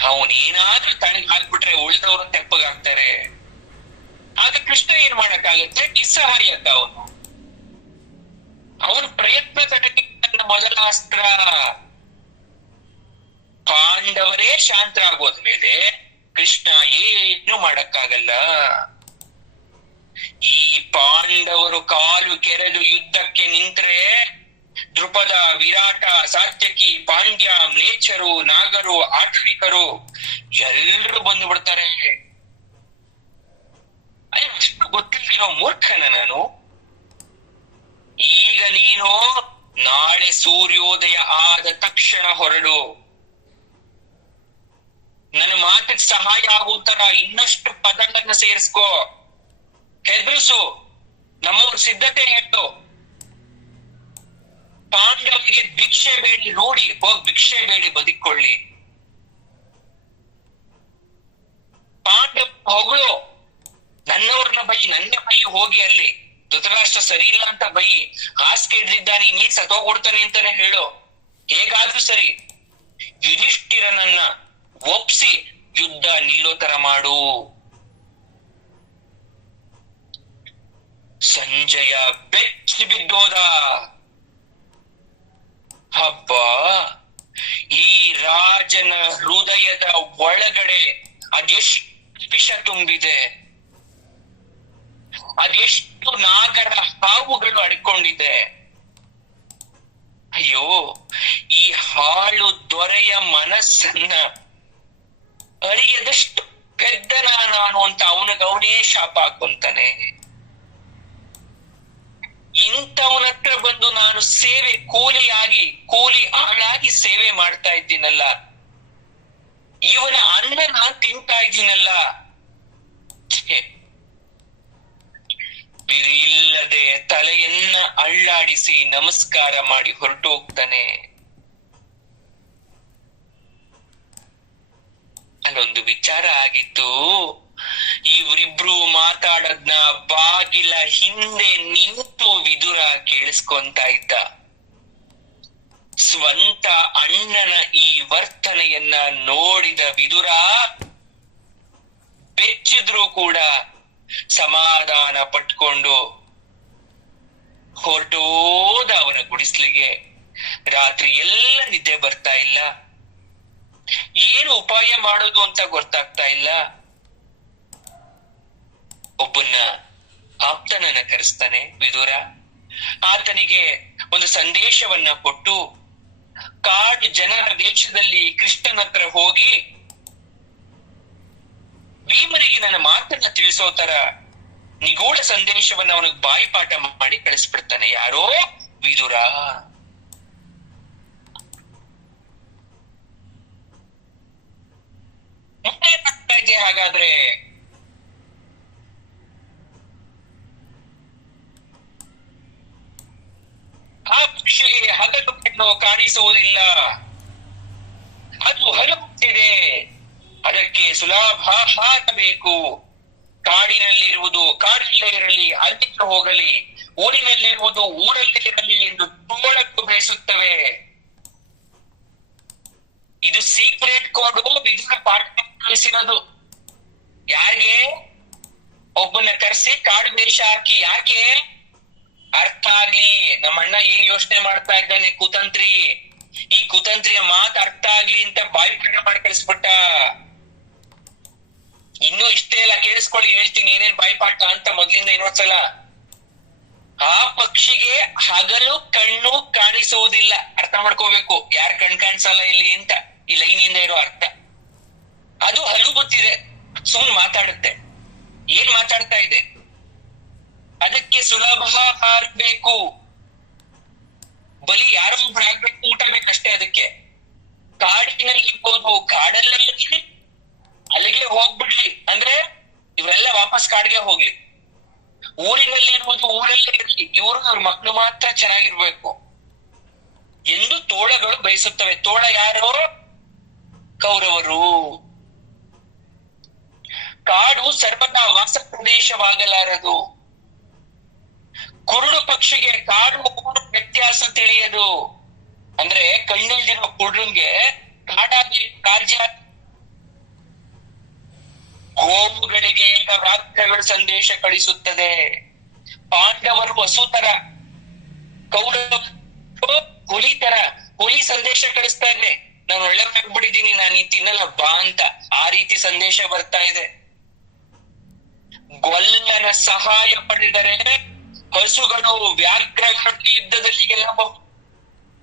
ಅವನೇನಾದ್ರೂ ತನಗ್ ಹಾಕ್ಬಿಟ್ರೆ ಉಳಿದವರು ತೆಪ್ಪಗಾಗ್ತಾರೆ. ಆಗ ಕೃಷ್ಣ ಏನ್ ಮಾಡಕ್ಕಾಗತ್ತೆ? ನಿಸ್ಸಹಾಯಕ ಅವನು ಪ್ರಯತ್ನ ಕಡೆಗೆ ನನ್ನ ಮೊದಲ ಅಸ್ತ್ರ. ಪಾಂಡವರೇ ಶಾಂತರಾಗೋದ್ಮೇಲೆ ಕೃಷ್ಣ ಏನು ಮಾಡಕ್ಕಾಗಲ್ಲ. ಈ ಪಾಂಡವರು ಕಾಲು ಕೆರೆದು ಯುದ್ಧಕ್ಕೆ ನಿಂತ್ರೆ ದೃಪದ, ವಿರಾಟ, ಸಾತ್ಯಕಿ, ಪಾಂಡ್ಯ, ಮ್ಲೇಚ್ಛರು, ನಾಗರು, ಆಟವಿಕರು ಎಲ್ರು ಬಂದು ಬಿಡ್ತಾರೆ. ಅಷ್ಟು ಗೊತ್ತಿಲ್ದಿರೋ ಮೂರ್ಖನ ನಾನು. ಈಗ ನೀನು ನಾಳೆ ಸೂರ್ಯೋದಯ ಆದ ತಕ್ಷಣ ಹೊರಡು. ನನ್ನ ಮಾತಿಗೆ ಸಹಾಯ ಆಗುವ ತರ ಇನ್ನಷ್ಟು ಪದಗಳನ್ನ ಸೇರಿಸ್ಕೋ, ಹೆದರ್ಸು, ನಮ್ಮವ್ರ ಸಿದ್ಧತೆ ಹೇಳು. ಪಾಂಡವರಿಗೆ ಭಿಕ್ಷೆ ಬೇಡಿ ರೂಢಿ, ಹೋಗಿ ಭಿಕ್ಷೆ ಬೇಡಿ ಬದುಕೊಳ್ಳಿ. ಪಾಂಡವ ಹೊಗಳು, ನನ್ನವ್ರನ್ನ ಬೈ, ನನ್ನ ಬೈ, ಹೋಗಿ ಅಲ್ಲಿ ಧೃತರಾಷ್ಟ್ರ ಸರಿ ಇಲ್ಲ ಅಂತ ಬೈ, ಹಾಸಿಗೆ ಹಿಡಿದಿದ್ದಾನೆ, ಇನ್ನೇನ್ ಸತ್ತೋಗ್ಬಿಡ್ತಾನೆ ಅಂತಾನೆ ಹೇಳು. ಹೇಗಾದ್ರೂ ಸರಿ ಯುಧಿಷ್ಠಿರನನ್ನ ಒಪ್ಸಿ ಯುದ್ಧ ನಿಲ್ಲೋ ತರ ಮಾಡು. ಸಂಜಯ ಬೆಚ್ಚಿ ಬಿದ್ದೋದ. ಹಬ್ಬ, ಈ ರಾಜನ ಹೃದಯದ ಒಳಗಡೆ ಅದೆಷ್ಟು ವಿಷ ತುಂಬಿದೆ, ಅದೆಷ್ಟು ನಾಗರ ಹಾವುಗಳು ಅಡ್ಕೊಂಡಿದೆ. ಅಯ್ಯೋ, ಈ ಹಾಳು ದೊರೆಯ ಮನಸ್ಸನ್ನ ಅರಿಯದಷ್ಟು ಪೆದ್ದನ ನಾನು ಅಂತ ಅವನಿಗವನೇ ಶಾಪ ಹಾಕೊಂತಾನೆ. ಇಂಥವನ ಹತ್ರ ಬಂದು ನಾನು ಸೇವೆ ಕೂಲಿ ಆಳಾಗಿ ಸೇವೆ ಮಾಡ್ತಾ ಇದ್ದೀನಲ್ಲ, ಇವನ ಅನ್ನ ನಾನ್ ತಿಂತಾ ಇದ್ದೀನಲ್ಲ. ಬಿರಿ ಇಲ್ಲದೆ ತಲೆಯನ್ನ ಅಳ್ಳಾಡಿಸಿ ನಮಸ್ಕಾರ ಮಾಡಿ ಹೊರಟು ಹೋಗ್ತಾನೆ. ಅಲ್ಲೊಂದು ವಿಚಾರ ಆಗಿತ್ತು. ಇವರಿಬ್ರು ಮಾತಾಡದ್ನ ಬಾಗಿಲ ಹಿಂದೆ ನಿಂತು ವಿದುರ ಕೇಳಿಸ್ಕೊಂತ ಇದ್ದ. ಸ್ವಂತ ಅಣ್ಣನ ಈ ವರ್ತನೆಯನ್ನ ನೋಡಿದ ವಿದುರ ಬೆಚ್ಚಿದ್ರು ಕೂಡ ಸಮಾಧಾನ ಪಟ್ಕೊಂಡು ಹೊರಟೋದ ಅವನ ಗುಡಿಸ್ಲಿಗೆ. ರಾತ್ರಿ ಎಲ್ಲ ನಿದ್ದೆ ಬರ್ತಾ ಇಲ್ಲ, ಏನು ಉಪಾಯ ಮಾಡೋದು ಅಂತ ಗೊತ್ತಾಗ್ತಾ ಇಲ್ಲ. ಒಬ್ಬನ್ನ ಆಪ್ತನನ್ನ ಕರೆಸ್ತಾನೆ ವಿದುರ. ಆತನಿಗೆ ಒಂದು ಸಂದೇಶವನ್ನ ಕೊಟ್ಟು ಕಾಡು ಜನರ ದೇಶದಲ್ಲಿ ಕೃಷ್ಣನ ಹತ್ರ ಹೋಗಿ ಭೀಮನಿಗೆ ನನ್ನ ಮಾತನ್ನ ತಿಳಿಸೋ ತರ ನಿಗೂಢ ಸಂದೇಶವನ್ನ ಅವನಿಗೆ ಬಾಯಿಪಾಠ ಮಾಡಿ ಕಳಿಸ್ಬಿಡ್ತಾನೆ. ಯಾರೋ ವಿದುರ. ಮುಂದೆ ಬರ್ತಾ ಇದೆ. ಹಾಗಾದ್ರೆ ಆ ಪಕ್ಷಿಗೆ ಹಗಲು ಹೆಣ್ಣು ಕಾಣಿಸುವುದಿಲ್ಲ, ಅದು ಹಲುತ್ತಿದೆ, ಅದಕ್ಕೆ ಸುಲಭಾಹಾರ ಬೇಕು. ಕಾಡಿನಲ್ಲಿರುವುದು ಕಾಡಿನಲ್ಲೇ ಇರಲಿ, ಅಲ್ಲಿಗೆ ಹೋಗಲಿ, ಊರಿನಲ್ಲಿರುವುದು ಊರಲ್ಲೇ ಇರಲಿ ಎಂದು ತೋಳಕ್ಕೆ ಬಯಸುತ್ತವೆ. ಇದು ಸೀಕ್ರೆಟ್ ಕೋಡ್ ವಿದುರ ಪಾಠ ಕಳಿಸಿರೋದು. ಯಾರಿಗೆ? ಒಬ್ಬನ ಕರೆಸಿ ಕಾಡು ವೇಷ ಹಾಕಿ. ಯಾಕೆ? ಅರ್ಥ ಆಗ್ಲಿ, ನಮ್ಮಣ್ಣ ಏನ್ ಯೋಚನೆ ಮಾಡ್ತಾ ಇದ್ದಾನೆ, ಕುತಂತ್ರಿ, ಈ ಕುತಂತ್ರಿಯ ಮಾತು ಅರ್ಥ ಆಗ್ಲಿ ಅಂತ ಬಾಯಿಪಾಠ ಮಾಡಿ ಕಳಿಸ್ಬಿಟ್ಟ. ಇನ್ನು ಇಷ್ಟೇ ಎಲ್ಲ ಕೇಳಿಸ್ಕೊಳ್ಳಿ, ಹೇಳ್ತೀನಿ ಏನೇನ್ ಬಾಯ್ಪಾಠ ಅಂತ ಮೊದ್ಲಿಂದ ಇನ್ನೊಂದ್ಸಲ. ಆ ಪಕ್ಷಿಗೆ ಹಗಲು ಕಣ್ಣು ಕಾಣಿಸುವುದಿಲ್ಲ. ಅರ್ಥ ಮಾಡ್ಕೋಬೇಕು, ಯಾರ್ ಕಣ್ ಕಾಣಿಸಲ್ಲ ಇಲ್ಲಿ ಅಂತ ಈ ಲೈನಿಂದ ಇರೋ ಅರ್ಥ. ಅದು ಹಲ್ಲು ಗೊತ್ತಿದೆ, ಮಾತಾಡುತ್ತೆ. ಏನ್ ಮಾತಾಡ್ತಾ ಇದೆ? ಅದಕ್ಕೆ ಸುಲಭ ಆಹಾರ ಬೇಕು, ಬಲಿ ಯಾರೋ ಒಬ್ರು ಆಗ್ಬೇಕು, ಊಟ ಬೇಕಷ್ಟೇ ಅದಕ್ಕೆ. ಕಾಡಿನಲ್ಲಿ ಇರ್ಬೋದು, ಕಾಡಲ್ಲಿ ಅಲ್ಲಿಗೆ ಹೋಗ್ಬಿಡ್ಲಿ ಅಂದ್ರೆ ಇವರೆಲ್ಲ ವಾಪಸ್ ಕಾಡಿಗೆ ಹೋಗ್ಲಿ. ಊರಿನಲ್ಲಿ ಇರುವುದು ಊರಲ್ಲೇ ಇರ್ಲಿ, ಇವರು ಅವ್ರ ಮಕ್ಕಳು ಮಾತ್ರ ಚೆನ್ನಾಗಿರ್ಬೇಕು ಎಂದು ತೋಳಗಳು ಬಯಸುತ್ತವೆ. ತೋಳ ಯಾರೋ? ಕೌರವರು. ಕಾಡು ಸರ್ವದಾ ವಾಸ ಪ್ರದೇಶವಾಗಲಾರದು. ಕುರುಡು ಪಕ್ಷಿಗೆ ಕಾಡು ವ್ಯತ್ಯಾಸ ತಿಳಿಯದು. ಅಂದ್ರೆ ಕಣ್ಣಿಲ್ದಿರೋ ಕುರುಡಂಗೆ ಕಾಡಾಗಿ ಕಾರ್ಯ. ಗೋವುಗಳಿಗೆ ವ್ಯಾಘ್ರಗಳು ಸಂದೇಶ ಕಳಿಸುತ್ತದೆ. ಪಾಂಡವರು ಹಸುತರ, ಕೌರವರು ಹುಲಿ ತರ. ಹುಲಿ ಸಂದೇಶ ಕಳಿಸ್ತಾ ಇದೆ, ನಾನು ಒಳ್ಳೆ ಮಾಡ್ಬಿಟ್ಟಿದ್ದೀನಿ, ನಾನು ಈ ತಿನ್ನಲ್ಲ ಬಾ ಅಂತ. ಆ ರೀತಿ ಸಂದೇಶ ಬರ್ತಾ ಇದೆ. ಗೊಲ್ಲರ ಸಹಾಯ ಪಡೆದರೆ ಹಸುಗಳು ವ್ಯಾಘ್ರಗಳಲ್ಲಿ ಯುದ್ಧದಲ್ಲಿ ಗೆಲ್ಲಬಹುದು.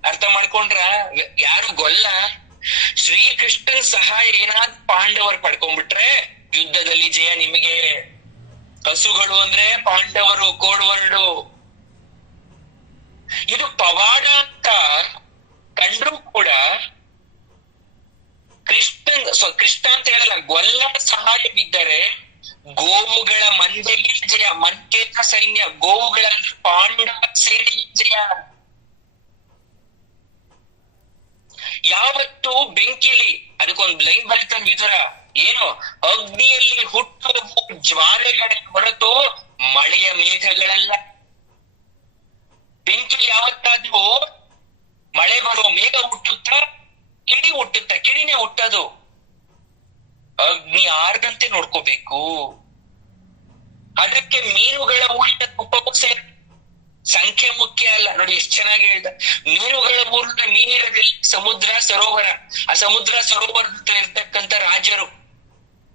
ಅರ್ಥ ಮಾಡ್ಕೊಂಡ್ರ? ಯಾರು ಗೊಲ್ಲ? ಶ್ರೀಕೃಷ್ಣನ್ ಸಹಾಯ ಏನಾದ್ರು ಪಾಂಡವರು ಪಡ್ಕೊಂಡ್ಬಿಟ್ರೆ ಯುದ್ಧದಲ್ಲಿ ಜಯ ನಿಮಗೆ. ಹಸುಗಳು ಅಂದ್ರೆ ಪಾಂಡವರು, ಕೋಡ್ ವರ್ಡು. ಇದು ಪವಾಡ ಅಂತ ಕಂಡ್ರು ಕೂಡ ಕೃಷ್ಣ ಅಂತ ಹೇಳಲ್ಲ. ಗೊಲ್ಲರ ಸಹಾಯ ಬಿದ್ದರೆ ಗೋವುಗಳ ಮಂದೆಗೆ ಜಯ. ಮಂಕೇತ ಸೈನ್ಯ, ಗೋವುಗಳ ಪಾಂಡವ ಸೇನೆಗೆ ಜಯ. ಯಾವತ್ತು ಬೆಂಕಿಲಿ, ಅದಕ್ಕೊಂದು ಲೈನ್ ಬರೀತಾನೆ ವಿದುರ, ಏನು? ಅಗ್ನಿಯಲ್ಲಿ ಹುಟ್ಟುವ ಜ್ವಾಲೆಗಳ ಹೊರತು ಮಳೆಯ ಮೇಘಗಳಲ್ಲ. ಬೆಂಕಿ ಯಾವತ್ತಾದ್ರೂ ಮಳೆ ಬರೋ ಮೇಘ ಹುಟ್ಟುತ್ತಾ? ಕಿಡಿ ಹುಟ್ಟುತ್ತ? ಕಿಡಿನೇ ಹುಟ್ಟದು. ಅಗ್ನಿ ಆರ್ದಂತೆ ನೋಡ್ಕೋಬೇಕು. ಅದಕ್ಕೆ ಮೀನುಗಳ ಊರಿನ ತುಪ್ಪವೂ ಸೇರ. ಸಂಖ್ಯೆ ಮುಖ್ಯ ಅಲ್ಲ. ನೋಡಿ ಎಷ್ಟು ಚೆನ್ನಾಗಿ ಹೇಳ್ದ. ಮೀನುಗಳ ಊರಿನ ಮೀನಿರದಲ್ಲಿ ಸಮುದ್ರ ಸರೋವರ. ಆ ಸಮುದ್ರ ಸರೋವರದ ಇರ್ತಕ್ಕಂಥ ರಾಜರು,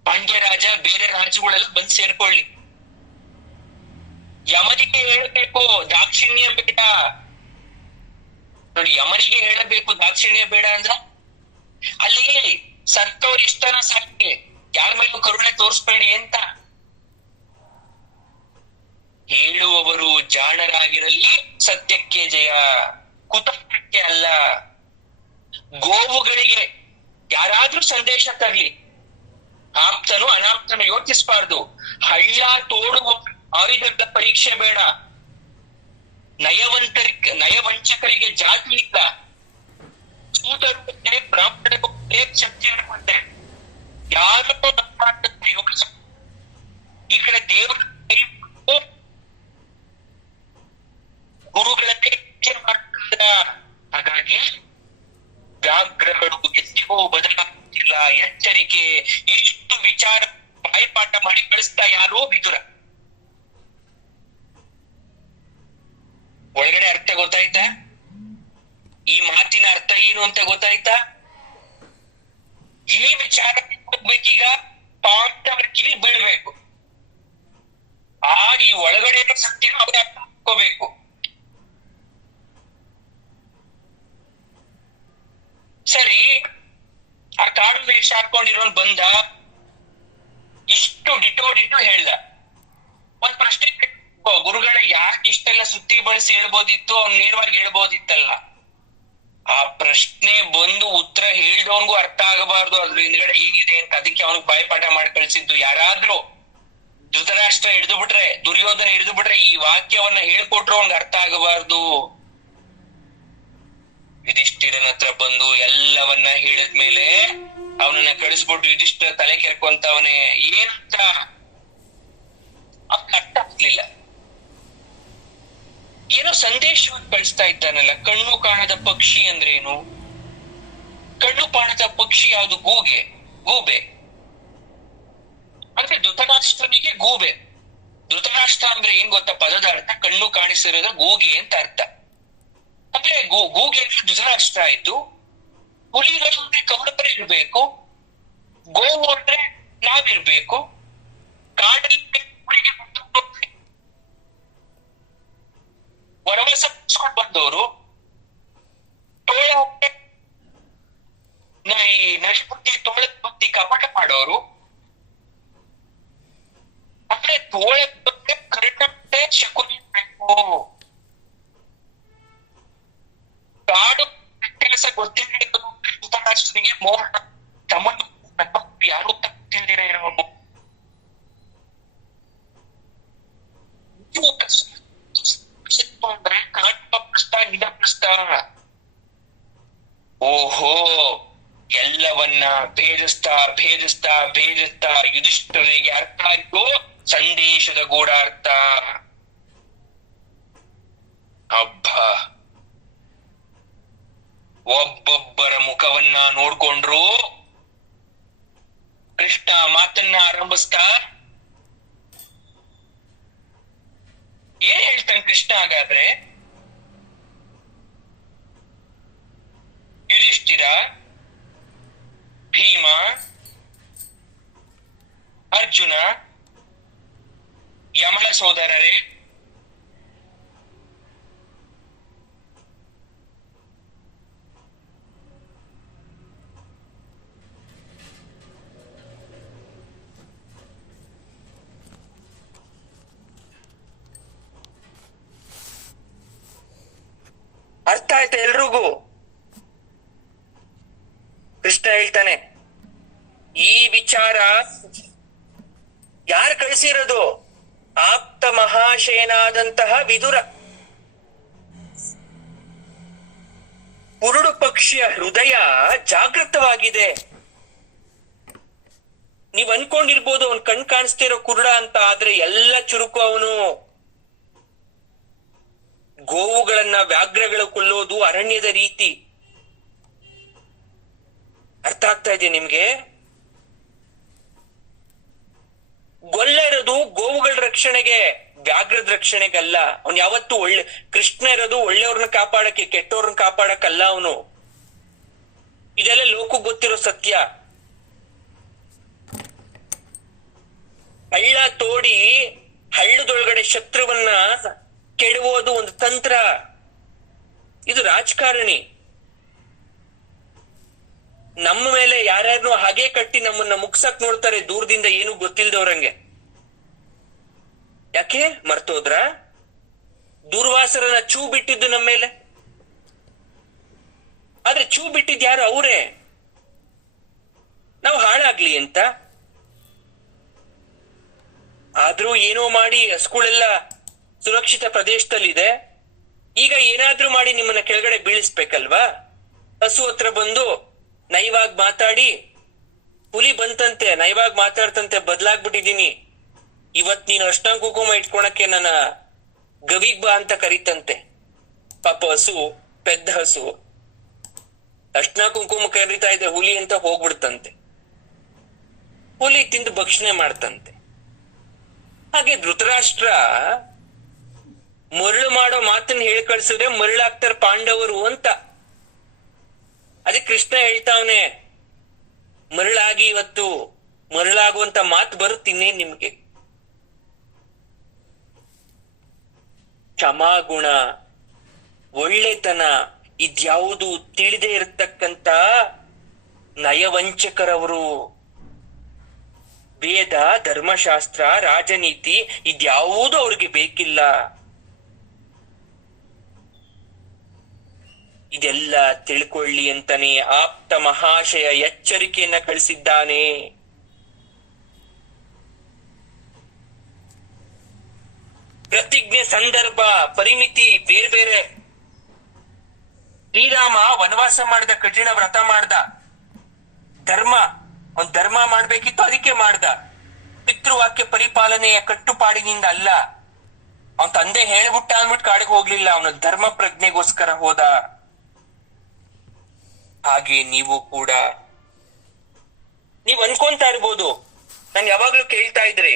ಪಾಂಡ್ಯ ರಾಜ, ಬೇರೆ ರಾಜಗಳೆಲ್ಲ ಬಂದ್ ಸೇರ್ಕೊಳ್ಳಿ. ಯಮನಿಗೆ ಹೇಳಬೇಕು ದಾಕ್ಷಿಣ್ಯ ಬೇಡ. ನೋಡಿ, ಯಮನಿಗೆ ಹೇಳಬೇಕು ದಾಕ್ಷಿಣ್ಯ ಬೇಡ ಅಂದ್ರ ಅಲ್ಲಿ ಸತ್ತವ್ರು ಇಷ್ಟನ ಸಾಕೆ, ಯಾರ ಮೇಲೂ ಕರುಣೆ ತೋರಿಸ್ಬೇಡಿ ಅಂತ ಹೇಳುವವರು ಜಾಣರಾಗಿರಲಿ. ಸತ್ಯಕ್ಕೆ ಜಯ, ಕುತಂತ್ರಕ್ಕೆ ಅಲ್ಲ. ಗೋವುಗಳಿಗೆ ಯಾರಾದ್ರೂ ಸಂದೇಶ ತರ್ಲಿ, ಆಪ್ತನು ಅನಾಪ್ತನು ಯೋಚಿಸಬಾರ್ದು. ಹಳ್ಳ ತೋಡುವ ಆಯುಧಗಳ ಪರೀಕ್ಷೆ ಬೇಡ. ನಯವಂಚಕರಿಗೆ ಜಾತಿ ಇಲ್ಲ. ಸೂತರು ಬ್ರಾಹ್ಮಣರು ಶಕ್ತಿ ಇರುವಂತೆ ಯಾರೋ ಯೋಚಿಸ. ಈ ಕಡೆ ದೇವರ ಗುರುಗಳನ್ನೇ ಮಾಡ್ತಾರೆ. ಹಾಗಾಗಿ ವ್ಯಾಘ್ರಗಳು ಎತ್ತಿಗೂ ಬದಲಾಗುತ್ತಿಲ್ಲ. ಎಚ್ಚರಿಕೆ. ಇಷ್ಟು ವಿಚಾರ ಬಾಯಿಪಾಠ ಮಾಡಿ ಕಳಿಸ್ತಾ ಯಾರು? ವಿದುರ. ಒಳಗಡೆ ಅರ್ಥ ಗೊತ್ತಾಯ್ತಾ? ಈ ಮಾತಿನ ಅರ್ಥ ಏನು ಅಂತ ಗೊತ್ತಾಯ್ತಾ? ಈ ವಿಚಾರ ಹೋಗ್ಬೇಕೀಗ, ಪಾಂಡವರ ಕಿವಿ ಬೀಳ್ಬೇಕು. ಈ ಒಳಗಡೆ ಸತ್ಯನ ಅವ್ರ ಅರ್ಥ ಮಾಡ್ಕೋಬೇಕು. ಸರಿ, ಆ ಕಾಡು ವೇಷ ಹಾಕೊಂಡಿರೋನ್ ಬಂದ, ಇಷ್ಟು ಡಿಟೋ ಹೇಳ್ದ. ಒಂದ್ ಪ್ರಶ್ನೆ, ಗುರುಗಳ ಯಾಕೆ ಇಷ್ಟೆಲ್ಲ ಸುತ್ತಿ ಬಳಸಿ ಹೇಳ್ಬೋದಿತ್ತು, ಅವ್ನ್ ನೇರವಾಗಿ ಹೇಳ್ಬೋದಿತ್ತಲ್ಲ. ಆ ಪ್ರಶ್ನೆ ಬಂದು ಉತ್ತರ ಹೇಳ್ದವನ್ಗೂ ಅರ್ಥ ಆಗಬಾರ್ದು ಅದ್ರ ಹಿಂದ್ಗಡೆ ಏನಿದೆ ಅಂತ. ಅದಕ್ಕೆ ಅವನಿಗೆ ಬಾಯ್ಪಾಠ ಮಾಡಿ ಕಳ್ಸಿದ್ದು. ಯಾರಾದ್ರೂ ಧೃತರಾಷ್ಟ್ರ ಹಿಡಿದು ಬಿಟ್ರೆ, ದುರ್ಯೋಧನ ಹಿಡಿದು ಬಿಟ್ರೆ, ಈ ವಾಕ್ಯವನ್ನ ಹೇಳ್ಕೊಟ್ರು ಅವ್ನಿಗೆ ಅರ್ಥ ಆಗಬಾರ್ದು. ಯುಧಿಷ್ಠಿರನ ಹತ್ರ ಬಂದು ಎಲ್ಲವನ್ನ ಹೇಳಿದ್ಮೇಲೆ ಅವನನ್ನ ಕಳಿಸ್ಬಿಟ್ಟು ಯುಧಿಷ್ಠಿರ ತಲೆ ಕೆರ್ಕೊಂತವನೇ ಏನಂತ ಅರ್ಥ ಆಗ್ಲಿಲ್ಲ. ಏನೋ ಸಂದೇಶವನ್ನು ಕಳಿಸ್ತಾ ಇದ್ದಾನಲ್ಲ. ಕಣ್ಣು ಕಾಣದ ಪಕ್ಷಿ ಅಂದ್ರೇನು? ಕಣ್ಣು ಕಾಣದ ಪಕ್ಷಿ ಯಾವುದು? ಗೂಬೆ ಅಂದ್ರೆ ಧೃತರಾಷ್ಟ್ರನಿಗೆ ಗೂಬೆ. ಧೃತರಾಷ್ಟ್ರ ಅಂದ್ರೆ ಏನ್ ಗೊತ್ತಾ? ಪದದ ಅರ್ಥ ಕಣ್ಣು ಕಾಣಿಸಿರೋದು ಗೂಗೆ ಅಂತ ಅರ್ಥ. ಅಂದ್ರೆ ಗೂಗೆ ಅಂದ್ರೆ ಧೃತರಾಷ್ಟ್ರ ಆಯ್ತು. ಹುಲಿಗಳು ಅಂದ್ರೆ ಕೌರವರು ಇರ್ಬೇಕು. ಗೋವು ಅಂದ್ರೆ ನಾವಿರ್ಬೇಕು. ಕಾಡಲ್ಲಿ ಊರಿಗೆ ವನವಾಸ ಮುಗಿಸ್ಕೊಂಡು ಬಂದವರು ತೋಳ ನರಿ ಬುದ್ಧಿ ತೋಳದ ಬುದ್ಧಿ ಕಪಟ ಮಾಡೋರು, ಅಂದ್ರೆ ತೋಳದ ಬಗ್ಗೆ ಕರೆಕ್ಟೇ ಶಕುನಿ ಬೇಕು. ಕಾಡು ವ್ಯತ್ಯಾಸ ಗೊತ್ತಿರಲಿಕ್ಕೆ ಧೃತರಾಷ್ಟ್ರನಿಗೆ ಮೋಹ ತಮ್ಮನ್ನು ಯಾರು ತಿಳಿದಿರ ಇರಬಹುದು. ಅಂದ್ರೆ ಕಾಡುವ ಪ್ರಸ್ತ ನಿಧಪ್ರಸ್ತ. ಓಹೋ, ಎಲ್ಲವನ್ನ ಭೇದಿಸ್ತಾ ಯುಧಿಷ್ಠಿರನಿಗೆ ಅರ್ಥ ಆಯ್ತು ಸಂದೇಶದ ಗೂಢಾರ್ಥ. ಅಬ್ಬ, ಒಬ್ಬೊಬ್ಬರ ಮುಖವನ್ನ ನೋಡ್ಕೊಂಡ್ರು ಕೃಷ್ಣ ಮಾತನ್ನ ಆರಂಭಿಸ್ತಾ ಏನ್ ಹೇಳ್ತಾನೆ ಕೃಷ್ಣ ಹಾಗಾದ್ರೆ? ಯುಧಿಷ್ಠಿರ, ಭೀಮ, ಅರ್ಜುನ, ಯಮಳ ಸೋದರರೇ, ಅರ್ಥ ಆಯ್ತಾ ಎಲ್ರಿಗೂ? ಕೃಷ್ಣ ಹೇಳ್ತಾನೆ, ಈ ವಿಚಾರ ಯಾರು ಕಳಿಸಿರೋದು? ಆಪ್ತ ಮಹಾಶಯನಾದಂತಹ ವಿದುರ. ಕುರುಡು ಪಕ್ಷಿಯ ಹೃದಯ ಜಾಗೃತವಾಗಿದೆ. ನೀವ್ ಅನ್ಕೊಂಡಿರ್ಬೋದು ಅವನ್ ಕಣ್ ಕಾಣಿಸ್ತಿರೋ ಕುರುಡ ಅಂತ, ಆದ್ರೆ ಎಲ್ಲ ಚುರುಕು ಅವನು. ಗೋವುಗಳನ್ನ ವ್ಯಾಘ್ರಗಳು ಕೊಲ್ಲೋದು ಅರಣ್ಯದ ರೀತಿ. ಅರ್ಥ ಆಗ್ತಾ ಇದೆ ನಿಮ್ಗೆ? ಗೊಲ್ಲ ಇರೋದು ಗೋವುಗಳ ರಕ್ಷಣೆಗೆ, ವ್ಯಾಘ್ರದ ರಕ್ಷಣೆಗಲ್ಲ. ಅವನ್ ಯಾವತ್ತು ಕೃಷ್ಣ ಇರೋದು ಒಳ್ಳೆಯವ್ರನ್ನ ಕಾಪಾಡಕ್ಕೆ, ಕೆಟ್ಟವ್ರನ್ನ ಕಾಪಾಡಕ್ಕಲ್ಲ ಅವನು. ಇದೆಲ್ಲ ಲೋಕಕ್ಕೆ ಗೊತ್ತಿರೋ ಸತ್ಯ. ಹಳ್ಳ ತೋಡಿ ಹಳ್ಳದೊಳಗಡೆ ಶತ್ರುವನ್ನ ಕೆಡುವುದು ಒಂದು ತಂತ್ರ. ಇದು ರಾಜಕಾರಣಿ. ನಮ್ಮ ಮೇಲೆ ಯಾರ್ಯಾರನ್ನೂ ಹಾಗೆ ಕಟ್ಟಿ ನಮ್ಮನ್ನ ಮುಗ್ಸಕ್ ನೋಡ್ತಾರೆ, ದೂರದಿಂದ ಏನು ಗೊತ್ತಿಲ್ದವ್ರಂಗೆ. ಯಾಕೆ ಮರ್ತೋದ್ರ? ದೂರ್ವಾಸರನ್ನ ಚೂ ಬಿಟ್ಟಿದ್ದು ನಮ್ಮ ಮೇಲೆ. ಆದ್ರೆ ಚೂ ಬಿಟ್ಟಿದ್ ಯಾರು? ಅವರೇ. ನಾವು ಹಾಳಾಗ್ಲಿ ಅಂತ. ಆದ್ರೂ ಏನೋ ಮಾಡಿ ಹಸುಗಳೆಲ್ಲ ಸುರಕ್ಷಿತ ಪ್ರದೇಶದಲ್ಲಿದೆ. ಈಗ ಏನಾದ್ರೂ ಮಾಡಿ ನಿಮ್ಮನ್ನ ಕೆಳಗಡೆ ಬೀಳಿಸ್ಬೇಕಲ್ವಾ? ಹಸು ಹತ್ರ ಬಂದು ನೈವಾಗಿ ಮಾತಾಡಿ, ಹುಲಿ ಬಂತಂತೆ ನೈವಾಗಿ ಮಾತಾಡ್ತಂತೆ, ಬದ್ಲಾಗ್ಬಿಟ್ಟಿದೀನಿ, ಇವತ್ ನೀನು ಅರ್ಶನ ಕುಂಕುಮ ಇಟ್ಕೊಳಕ್ಕೆ ನನ್ನ ಗವಿಗ್ ಬಾ ಅಂತ ಕರೀತಂತೆ. ಪಾಪ ಹಸು, ಪೆದ್ದ ಹಸು, ಅರ್ಶನ ಕುಂಕುಮ ಕರೀತಾ ಇದೆ ಹುಲಿ ಅಂತ ಹೋಗ್ಬಿಡ್ತಂತೆ. ಹುಲಿ ತಿಂದು ಭಕ್ಷಣೆ ಮಾಡ್ತಂತೆ. ಹಾಗೆ ಧೃತರಾಷ್ಟ್ರ ಮರಳು ಮಾಡೋ ಮಾತನ್ನ ಹೇಳಿ ಕಳ್ಸಿದ್ರೆ ಮರಳಾಗ್ತಾರ ಪಾಂಡವರು ಅಂತ. ಅದೇ ಕೃಷ್ಣ ಹೇಳ್ತಾವನೆ, ಮರಳಾಗಿ ಇವತ್ತು ಮರಳಾಗುವಂತ ಮಾತು ಬರುತ್ತಿನ್ನೇ ನಿಮ್ಗೆ. ಕ್ಷಮಾಗುಣ, ಒಳ್ಳೆತನ, ಇದ್ಯಾವುದು ತಿಳಿದೇ ಇರತಕ್ಕಂತ ನಯವಂಚಕರವರು. ವೇದ, ಧರ್ಮಶಾಸ್ತ್ರ, ರಾಜನೀತಿ ಇದ್ಯಾವುದು ಅವ್ರಿಗೆ ಬೇಕಿಲ್ಲ. ಇದೆಲ್ಲ ತಿಳ್ಕೊಳ್ಳಿ ಅಂತಾನೆ ಆಪ್ತ ಮಹಾಶಯ ಎಚ್ಚರಿಕೆಯನ್ನ ಕಳಿಸಿದ್ದಾನೆ. ಪ್ರತಿಜ್ಞೆ, ಸಂದರ್ಭ, ಪರಿಮಿತಿ ಬೇರೆ ಬೇರೆ. ಶ್ರೀರಾಮ ವನವಾಸ ಮಾಡ್ದ, ಕಠಿಣ ವ್ರತ ಮಾಡ್ದ, ಒಂದ್ ಧರ್ಮ ಮಾಡ್ಬೇಕಿತ್ತು ಅದಕ್ಕೆ ಮಾಡ್ದ. ಪಿತೃವಾಕ್ಯ ಪರಿಪಾಲನೆಯ ಕಟ್ಟುಪಾಡಿನಿಂದ ಅಲ್ಲ. ಅವನ್ ತಂದೆ ಹೇಳ್ಬಿಟ್ಟ ಅಂದ್ಬಿಟ್ಟು ಕಾಡಿಗೆ ಹೋಗ್ಲಿಲ್ಲ, ಅವನ ಧರ್ಮ ಪ್ರಜ್ಞೆಗೋಸ್ಕರ ಹೋದ. ಹಾಗೆ ನೀವು ಕೂಡ. ನೀವ್ ಅನ್ಕೊಂತಾ ಇರ್ಬೋದು, ನಾನ್ ಯಾವಾಗ್ಲೂ ಕೇಳ್ತಾ ಇದ್ರಿ,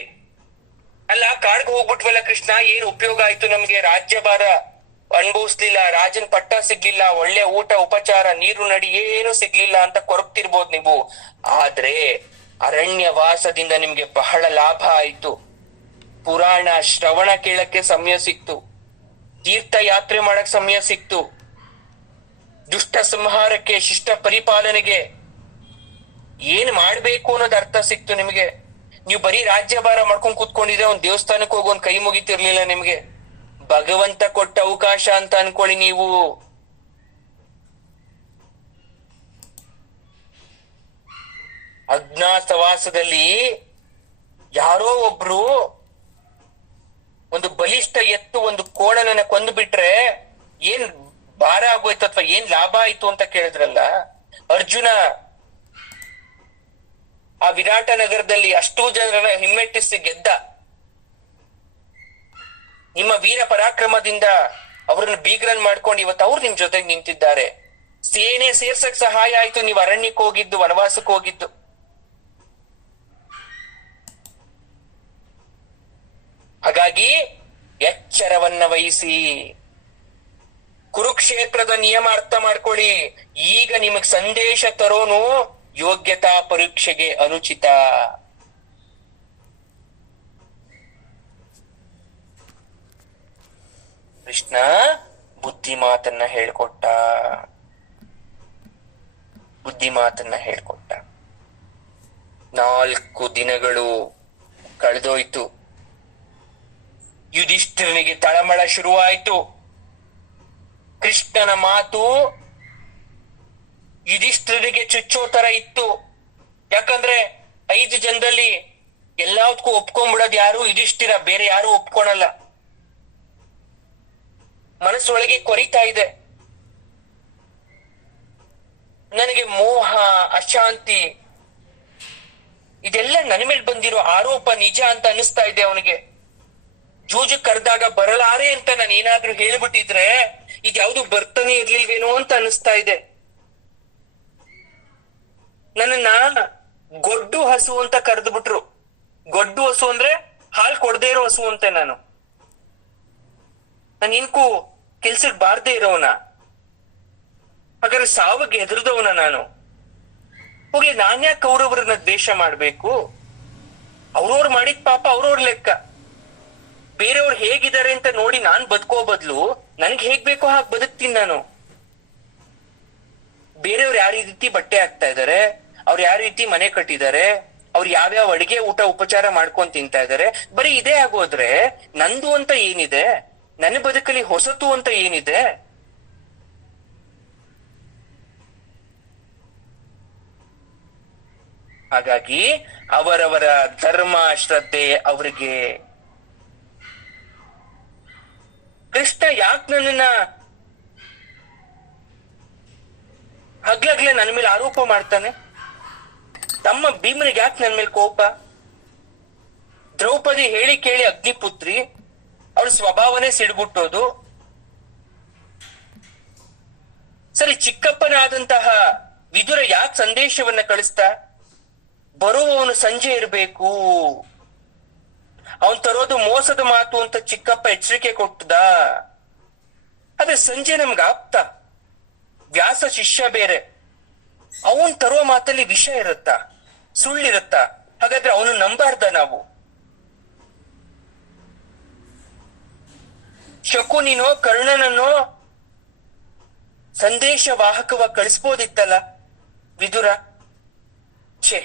ಅಲ್ಲ ಕಾಡ್ಗೆ ಹೋಗ್ಬಿಟ್ವಲ್ಲ ಕೃಷ್ಣ, ಏನ್ ಉಪಯೋಗ ಆಯ್ತು ನಮ್ಗೆ? ರಾಜ್ಯಭಾರ ಅನುಭವಿಸ್ಲಿಲ್ಲ, ರಾಜನ್ ಪಟ್ಟ ಸಿಗ್ಲಿಲ್ಲ, ಒಳ್ಳೆ ಊಟ ಉಪಚಾರ, ನೀರು ನಡಿ ಏನು ಸಿಗ್ಲಿಲ್ಲ ಅಂತ ಕೊರಗ್ತಿರ್ಬೋದು ನೀವು. ಆದ್ರೆ ಅರಣ್ಯ ವಾಸದಿಂದ ನಿಮ್ಗೆ ಬಹಳ ಲಾಭ ಆಯ್ತು. ಪುರಾಣ ಶ್ರವಣ ಕೇಳಕ್ಕೆ ಸಮಯ ಸಿಕ್ತು. ತೀರ್ಥಯಾತ್ರೆ ಮಾಡಕ್ ಸಮಯ ಸಿಕ್ತು. ದುಷ್ಟ ಸಂಹಾರಕ್ಕೆ, ಶಿಷ್ಟ ಪರಿಪಾಲನೆಗೆ ಏನ್ ಮಾಡ್ಬೇಕು ಅನ್ನೋದು ಅರ್ಥ ಸಿಕ್ತು ನಿಮ್ಗೆ. ನೀವು ಬರೀ ರಾಜ್ಯಭಾರ ಮಾಡ್ಕೊಂಡ್ ಕೂತ್ಕೊಂಡಿದ್ರೆ ಒಂದ್ ದೇವಸ್ಥಾನಕ್ಕೆ ಹೋಗಿ ಒಂದ್ ಕೈ ಮುಗಿತಿರ್ಲಿಲ್ಲ ನಿಮ್ಗೆ. ಭಗವಂತ ಕೊಟ್ಟ ಅವಕಾಶ ಅಂತ ಅನ್ಕೊಳ್ಳಿ ನೀವು. ಅಜ್ಞಾತವಾಸದಲ್ಲಿ ಯಾರೋ ಒಬ್ರು ಒಂದು ಬಲಿಷ್ಠ ಎತ್ತು ಒಂದು ಕೋಣನನ್ನ ಕೊಂದು ಬಿಟ್ರೆ ಏನ್ ಭಾರ ಆಗೋಯ್ತು ಅಥವಾ ಏನ್ ಲಾಭ ಆಯ್ತು ಅಂತ ಕೇಳಿದ್ರಲ್ಲ. ಅರ್ಜುನ ಆ ವಿರಾಟ ನಗರದಲ್ಲಿ ಅಷ್ಟೂ ಜನರ ಹಿಮ್ಮೆಟ್ಟಿಸಿ ಗೆದ್ದ. ನಿಮ್ಮ ವೀರ ಪರಾಕ್ರಮದಿಂದ ಅವ್ರನ್ನ ಬೀಗ್ರನ್ ಮಾಡ್ಕೊಂಡು ಇವತ್ತು ಅವ್ರು ನಿಮ್ ಜೊತೆಗೆ ನಿಂತಿದ್ದಾರೆ. ಸೇನೆ ಸೇರ್ಸಕ್ ಸಹಾಯ ಆಯ್ತು. ನೀವು ಅರಣ್ಯಕ್ಕೆ ಹೋಗಿದ್ದು, ವನವಾಸಕ್ಕೆ ಹೋಗಿದ್ದು. ಹಾಗಾಗಿ ಎಚ್ಚರವನ್ನ ವಹಿಸಿ ಕುರುಕ್ಷೇತ್ರದ ನಿಯಮ ಅರ್ಥ ಮಾಡ್ಕೊಳ್ಳಿ. ಈಗ ನಿಮಗ್ ಸಂದೇಶ ತರೋನು ಯೋಗ್ಯತಾ ಪರೀಕ್ಷೆಗೆ ಅನುಚಿತ. ಕೃಷ್ಣ ಬುದ್ಧಿ ಮಾತನ್ನ ಹೇಳ್ಕೊಟ್ಟ. 4 ದಿನಗಳು ಕಳೆದೋಯ್ತು. ಯುಧಿಷ್ಠಿರನಿಗೆ ತಳಮಳ ಶುರುವಾಯ್ತು. ಕೃಷ್ಣನ ಮಾತು ಯುಧಿಷ್ಠಿರನಿಗೆ ಚುಚ್ಚೋ ತರ ಇತ್ತು. ಯಾಕಂದ್ರೆ 5 ಜನದಲ್ಲಿ ಎಲ್ಲದಕ್ಕೂ ಒಪ್ಕೊಂಡ್ಬಿಡೋದು ಯಾರು? ಯುಧಿಷ್ಠಿರ. ಬೇರೆ ಯಾರು ಒಪ್ಕೊಳಲ್ಲ. ಮನಸ್ಸೊಳಗೆ ಕೊರಿತಾ ಇದೆ. ನನಗೆ ಮೋಹ, ಅಶಾಂತಿ ಇದೆಲ್ಲ ನನ್ನ ಮೇಲೆ ಬಂದಿರೋ ಆರೋಪ ನಿಜ ಅಂತ ಅನಿಸ್ತಾ ಇದೆ ಅವನಿಗೆ. ಜೂಜು ಕರೆದಾಗ ಬರಲಾರೆ ಅಂತ ನಾನು ಏನಾದ್ರೂ ಹೇಳ್ಬಿಟ್ಟಿದ್ರೆ ಇದ್ಯಾವುದು ಬರ್ತಾನೆ ಇರ್ಲಿಲ್ವೇನೋ ಅಂತ ಅನಿಸ್ತಾ ಇದೆ. ನನ್ನನ್ನ ಗೊಡ್ಡು ಹಸು ಅಂತ ಕರೆದು ಬಿಟ್ರು. ಗೊಡ್ಡು ಹಸು ಅಂದ್ರೆ ಹಾಲ್ ಕೊಡದೇ ಇರೋ ಹಸು ಅಂತೆ. ನಾನು ಇನ್ಕೂ ಕೆಲ್ಸಕ್ ಬಾರ್ದೇ ಇರೋವನ. ಹಾಗಾದ್ರೆ ಸಾವಿಗೆ ಹೆದರ್ದವನ ನಾನು. ಹೋಗ್ಲಿ, ನಾನ್ಯಾಕೆ ಕೌರವರನ್ನ ದ್ವೇಷ ಮಾಡ್ಬೇಕು? ಅವ್ರವ್ರು ಮಾಡಿದ ಪಾಪ ಅವ್ರವ್ರ ಲೆಕ್ಕ. ಬೇರೆಯವ್ರು ಹೇಗಿದ್ದಾರೆ ಅಂತ ನೋಡಿ ನಾನ್ ಬದುಕೋ ಬದ್ಲು ನನ್ಗೆ ಹೇಗ್ ಬೇಕೋ ಹಾಗೆ ಬದುಕ್ತೀನಿ ನಾನು. ಬೇರೆಯವ್ರು ಯಾವ ರೀತಿ ಬಟ್ಟೆ ಹಾಕ್ತಾ ಇದಾರೆ, ಅವ್ರು ಯಾವ ರೀತಿ ಮನೆ ಕಟ್ಟಿದ್ದಾರೆ, ಅವ್ರು ಯಾವ್ಯಾವ ಅಡಿಗೆ ಊಟ ಉಪಚಾರ ಮಾಡ್ಕೊಂಡ್ ತಿಂತಾ ಇದಾರೆ, ಬರೀ ಇದೇ ಆಗೋದ್ರೆ ನಂದು ಅಂತ ಏನಿದೆ? ನನ್ನ ಬದುಕಲ್ಲಿ ಹೊಸತು ಅಂತ ಏನಿದೆ? ಹಾಗಾಗಿ ಅವರವರ ಧರ್ಮ ಶ್ರದ್ಧೆ ಅವರಿಗೆ. ಕೃಷ್ಣ ಯಾಕೆ ನನ್ನನ್ನ ಹಗ್ಲಗ್ಲೆ ನನ್ನ ಮೇಲೆ ಆರೋಪ ಮಾಡ್ತಾನೆ? ತಮ್ಮ ಭೀಮನಿಗೆ ಯಾಕೆ ನನ್ನ ಮೇಲೆ ಕೋಪ? ದ್ರೌಪದಿ ಹೇಳಿ ಕೇಳಿ ಅಗ್ನಿಪುತ್ರಿ, ಅವಳ ಸ್ವಭಾವನೆ ಸಿಡ್ಗುಟ್ಟೋದು. ಸರಿ, ಚಿಕ್ಕಪ್ಪನಾದಂತಹ ವಿದುರ ಯಾಕೆ ಸಂದೇಶವನ್ನ ಕಳಿಸ್ತಾ? ಬರುವವನು ಸಂಜೆ ಇರ್ಬೇಕು, ಅವನ್ ತರೋದು ಮೋಸದ ಮಾತು ಅಂತ ಚಿಕ್ಕಪ್ಪ ಎಚ್ಚರಿಕೆ ಕೊಟ್ಟದ. ಅದೇ ಸಂಜೆ ನಮ್ಗೆ ಆಪ್ತ, ವ್ಯಾಸ ಶಿಷ್ಯ ಬೇರೆ. ಅವನ್ ತರೋ ಮಾತಲ್ಲಿ ವಿಷ ಇರುತ್ತಾ, ಸುಳ್ಳಿರುತ್ತಾ? ಹಾಗಾದ್ರೆ ಅವನು ನಂಬಾರ್ದ ನಾವು? ಶಕುನಿನೋ ಕರ್ಣನನ್ನೋ ಸಂದೇಶ ವಾಹಕವಾಗಿ ಕಳಿಸ್ಬೋದಿತ್ತಲ್ಲ ವಿದುರ. ಛೇ,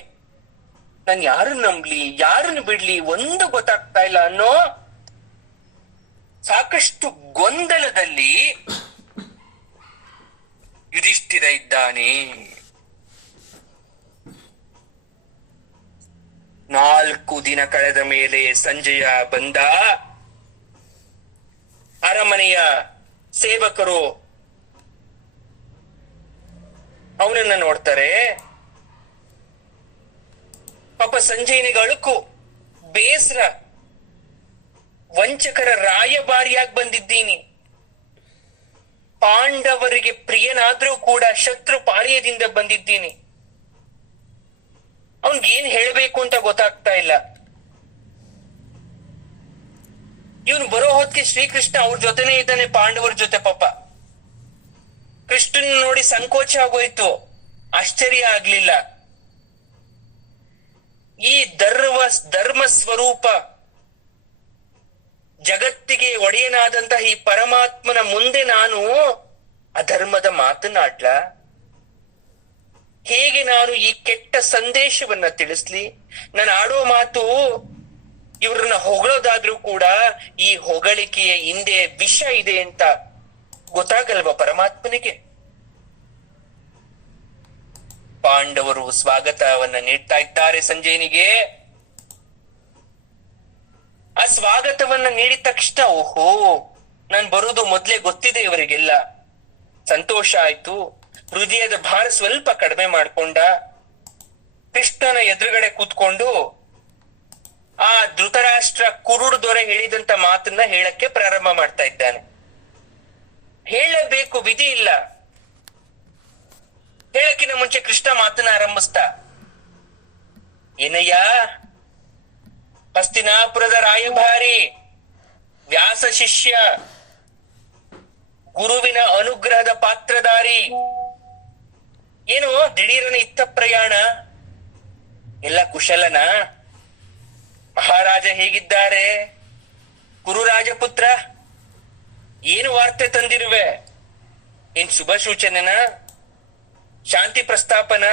ನಾನು ಯಾರನ್ನ ನಂಬ್ಲಿ, ಯಾರನ್ನು ಬಿಡ್ಲಿ ಒಂದು ಗೊತ್ತಾಗ್ತಾ ಇಲ್ಲ ಅನ್ನೋ ಸಾಕಷ್ಟು ಗೊಂದಲದಲ್ಲಿ ಯುಧಿಷ್ಠಿರ ಇದ್ದಾನೆ. 4 ದಿನ ಕಳೆದ ಮೇಲೆ ಸಂಜಯ ಬಂದ. ಅರಮನೆಯ ಸೇವಕರು ಅವನನ್ನ ನೋಡ್ತಾರೆ. ಪಾಪ ಸಂಜಯನಿಗೆ ಅಳುಕು, ಬೇಸರ. ವಂಚಕರ ರಾಯಭಾರಿಯಾಗಿ ಬಂದಿದ್ದೀನಿ, ಪಾಂಡವರಿಗೆ ಪ್ರಿಯನಾದ್ರೂ ಕೂಡ ಶತ್ರು ಪಾಳ್ಯದಿಂದ ಬಂದಿದ್ದೀನಿ. ಅವನ್ಗೇನ್ ಹೇಳ್ಬೇಕು ಅಂತ ಗೊತ್ತಾಗ್ತಾ ಇಲ್ಲ. ಇವನು ಬರೋ ಹೊತ್ತಿಗೆ ಶ್ರೀಕೃಷ್ಣ ಅವ್ರ ಜೊತೆನೇ ಇದ್ದಾನೆ, ಪಾಂಡವರ ಜೊತೆ. ಪಾಪ ಕೃಷ್ಣನ್ ನೋಡಿ ಸಂಕೋಚ ಆಗೋಯ್ತು, ಆಶ್ಚರ್ಯ ಆಗ್ಲಿಲ್ಲ. ಈ ಧರ್ಮ ಸ್ವರೂಪ ಜಗತ್ತಿಗೆ ಒಡೆಯನಾದಂತಹ ಈ ಪರಮಾತ್ಮನ ಮುಂದೆ ನಾನು ಅಧರ್ಮದ ಮಾತನಾಡ್ಲ? ಹೇಗೆ ನಾನು ಈ ಕೆಟ್ಟ ಸಂದೇಶವನ್ನ ತಿಳಿಸ್ಲಿ? ನಾನು ಆಡೋ ಮಾತು ಇವ್ರನ್ನ ಹೊಗಳೋದಾದ್ರೂ ಕೂಡ ಈ ಹೊಗಳಿಕೆಯ ಹಿಂದೆ ವಿಷ ಇದೆ ಅಂತ ಗೊತ್ತಾಗಲ್ವಾ ಪರಮಾತ್ಮನಿಗೆ? ಪಾಂಡವರು ಸ್ವಾಗತವನ್ನ ನೀಡ್ತಾ ಇದ್ದಾರೆ ಸಂಜಯನಿಗೆ. ಆ ಸ್ವಾಗತವನ್ನ ನೀಡಿದ ತಕ್ಷಣ ಓಹೋ, ನಾನ್ ಬರುವುದು ಮೊದ್ಲೇ ಗೊತ್ತಿದೆ ಇವರಿಗೆಲ್ಲ. ಸಂತೋಷ ಆಯ್ತು. ಹೃದಯದ ಭಾರ ಸ್ವಲ್ಪ ಕಡಿಮೆ ಮಾಡ್ಕೊಂಡ. ಕೃಷ್ಣನ ಎದುರುಗಡೆ ಕೂತ್ಕೊಂಡು ಆ ಧೃತರಾಷ್ಟ್ರ ಕುರುಡು ದೊರೆ ಹೇಳಿದಂತ ಮಾತನ್ನ ಹೇಳಕ್ಕೆ ಪ್ರಾರಂಭ ಮಾಡ್ತಾ ಇದ್ದಾನೆ. ಹೇಳಬೇಕು, ವಿಧಿ ಇಲ್ಲ. ಹೇಳಕ್ಕಿಂತ ಮುಂಚೆ ಕೃಷ್ಣ ಮಾತನ್ನ ಆರಂಭಿಸ್ತಾ, ಏನಯ್ಯ, ಹಸ್ತಿನಾಪುರದ ರಾಯಭಾರಿ, ವ್ಯಾಸ ಶಿಷ್ಯ, ಗುರುವಿನ ಅನುಗ್ರಹದ ಪಾತ್ರಧಾರಿ, ಏನು ದಿಢೀರನ ಇತ್ತ ಪ್ರಯಾಣ? ಎಲ್ಲ ಕುಶಲನ? ಮಹಾರಾಜ ಹೇಗಿದ್ದಾರೆ? ಕುರು ರಾಜಪುತ್ರ ಏನು ವಾರ್ತೆ ತಂದಿರುವೆ? ಏನ್ ಶುಭ ಸೂಚನೆನ? ಶಾಂತಿ ಪ್ರಸ್ತಾಪನ?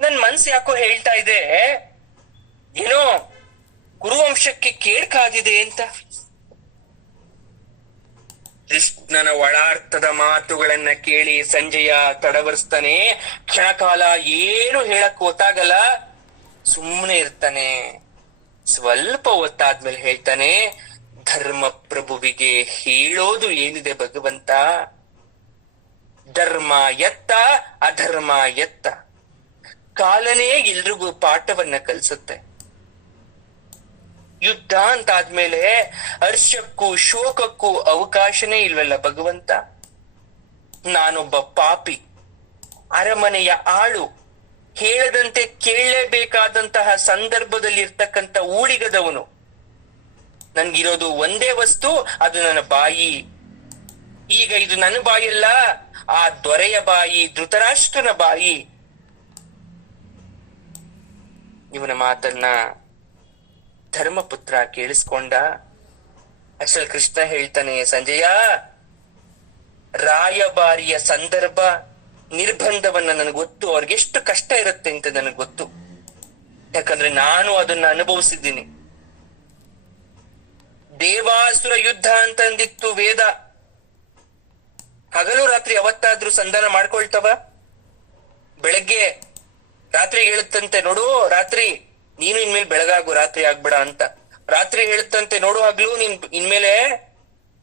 ನನ್ ಮನ್ಸು ಯಾಕೋ ಹೇಳ್ತಾ ಇದೆ ಏನೋ ಕುರುವಂಶಕ್ಕೆ ಕೇಡ್ಕಾಗಿದೆ ಅಂತ. ಕೃಷ್ಣನ ಒಳಾರ್ಥದ ಮಾತುಗಳನ್ನ ಕೇಳಿ ಸಂಜಯ ತಡವರಿಸ್ತಾನೆ. ಕ್ಷಣಕಾಲ ಏನು ಹೇಳಕ್ ಗೊತ್ತಾಗಲ್ಲ, ಸುಮ್ಮನೆ ಇರ್ತಾನೆ. ಸ್ವಲ್ಪ ಹೊತ್ತಾದ್ಮೇಲೆ ಹೇಳ್ತಾನೆ, ಧರ್ಮ ಪ್ರಭುವಿಗೆ ಹೇಳೋದು ಏನಿದೆ ಭಗವಂತ? ಧರ್ಮ ಎತ್ತ, ಅಧರ್ಮ ಎತ್ತ. ಕಾಲನೇ ಎಲ್ರಿಗೂ ಪಾಠವನ್ನ ಕಲಿಸುತ್ತೆ. ಯುದ್ಧ ಅಂತಾದ್ಮೇಲೆ ಹರ್ಷಕ್ಕೂ ಶೋಕಕ್ಕೂ ಅವಕಾಶನೇ ಇಲ್ವಲ್ಲ ಭಗವಂತ. ನಾನೊಬ್ಬ ಪಾಪಿ, ಅರಮನೆಯ ಆಳು, ಹೇಳದಂತೆ ಕೇಳಲೇಬೇಕಾದಂತಹ ಸಂದರ್ಭದಲ್ಲಿ ಇರ್ತಕ್ಕಂಥ ಊಳಿಗದವನು. ನನ್ಗಿರೋದು ಒಂದೇ ವಸ್ತು, ಅದು ನನ್ನ ಬಾಯಿ. ಈಗ ಇದು ನನ್ನ ಬಾಯಲ್ಲ, ಆ ದೊರೆಯ ಬಾಯಿ, ಧೃತರಾಷ್ಟ್ರನ ಬಾಯಿ. ಇವನ ಮಾತನ್ನ ಧರ್ಮಪುತ್ರ ಕೇಳಿಸ್ಕೊಂಡ. ಅಷ್ಟಲ್ ಕೃಷ್ಣ ಹೇಳ್ತಾನೆ, ಸಂಜಯ, ರಾಯಭಾರಿಯ ಸಂದರ್ಭ ನಿರ್ಬಂಧವನ್ನ ನನಗೆ ಗೊತ್ತು. ಅವ್ರಿಗೆ ಎಷ್ಟು ಕಷ್ಟ ಇರುತ್ತೆ ಅಂತ ನನಗೆ ಗೊತ್ತು. ಯಾಕಂದ್ರೆ ನಾನು ಅದನ್ನ ಅನುಭವಿಸಿದ್ದೀನಿ. ದೇವಾಸುರ ಯುದ್ಧ ಅಂತಂದಿತ್ತು ವೇದ. ಹಗಲು ರಾತ್ರಿ ಯಾವತ್ತಾದ್ರೂ ಸಂಧಾನ ಮಾಡ್ಕೊಳ್ತವ? ಬೆಳಗ್ಗೆ ರಾತ್ರಿ ಹೇಳುತ್ತಂತೆ, ನೋಡು ರಾತ್ರಿ ನೀನು ಇನ್ಮೇಲೆ ಬೆಳಗಾಗು, ರಾತ್ರಿ ಆಗ್ಬೇಡ ಅಂತ. ರಾತ್ರಿ ಹೇಳುತ್ತಂತೆ, ನೋಡು ಹಗ್ಲು ನೀನ್ ಇನ್ಮೇಲೆ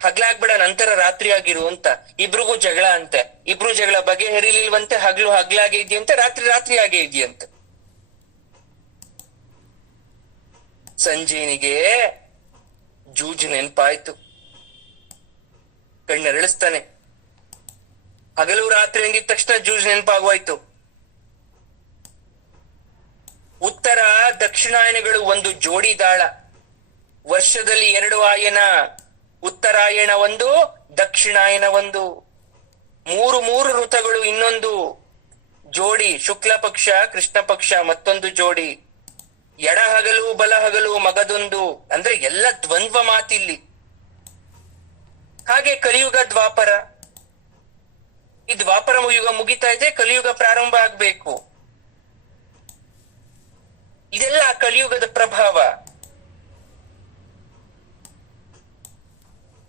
ಹಗ್ಲಾಗ್ಬೇಡ, ನಂತರ ರಾತ್ರಿ ಆಗಿರು ಅಂತ. ಇಬ್ರಿಗೂ ಜಗಳ ಅಂತೆ. ಇಬ್ರು ಜಗಳ ಬಗೆಹರಿಲಿಲ್ವಂತೆ. ಹಗ್ಲು ಹಗ್ಲಾಗೆ ಇದೆಯಂತೆ, ರಾತ್ರಿ ರಾತ್ರಿ ಆಗೇ ಇದೆಯಂತೆ. ಸಂಜಯನಿಗೆ ಜೂಜು ನೆನಪಾಯ್ತು. ಕಣ್ಣರಳಿಸ್ತಾನೆ. ಹಗಲು ರಾತ್ರಿ ಅಂದಿದ ತಕ್ಷಣ ಜೂಜು ನೆನಪಾಗೋಯ್ತು. ಉತ್ತರ ದಕ್ಷಿಣಾಯನಗಳು ಒಂದು ಜೋಡಿ ದಾಳ. ವರ್ಷದಲ್ಲಿ 2 ಆಯನ, ಉತ್ತರಾಯಣ ಒಂದು, ದಕ್ಷಿಣಾಯನ ಒಂದು. 3 ಋತುಗಳು ಇನ್ನೊಂದು ಜೋಡಿ. ಶುಕ್ಲ ಪಕ್ಷ, ಕೃಷ್ಣ ಪಕ್ಷ ಮತ್ತೊಂದು ಜೋಡಿ. ಎಡ ಹಗಲು ಬಲ ಹಗಲು ಮಗದೊಂದು. ಅಂದ್ರೆ ಎಲ್ಲ ದ್ವಂದ್ವ ಮಾತಿಲ್ಲಿ. ಹಾಗೆ ಕಲಿಯುಗ, ದ್ವಾಪರ. ಈ ದ್ವಾಪರ ಯುಗ ಮುಗಿತಾ ಇದೆ, ಕಲಿಯುಗ ಪ್ರಾರಂಭ ಆಗ್ಬೇಕು. ಇದೆಲ್ಲ ಕಲಿಯುಗದ ಪ್ರಭಾವ.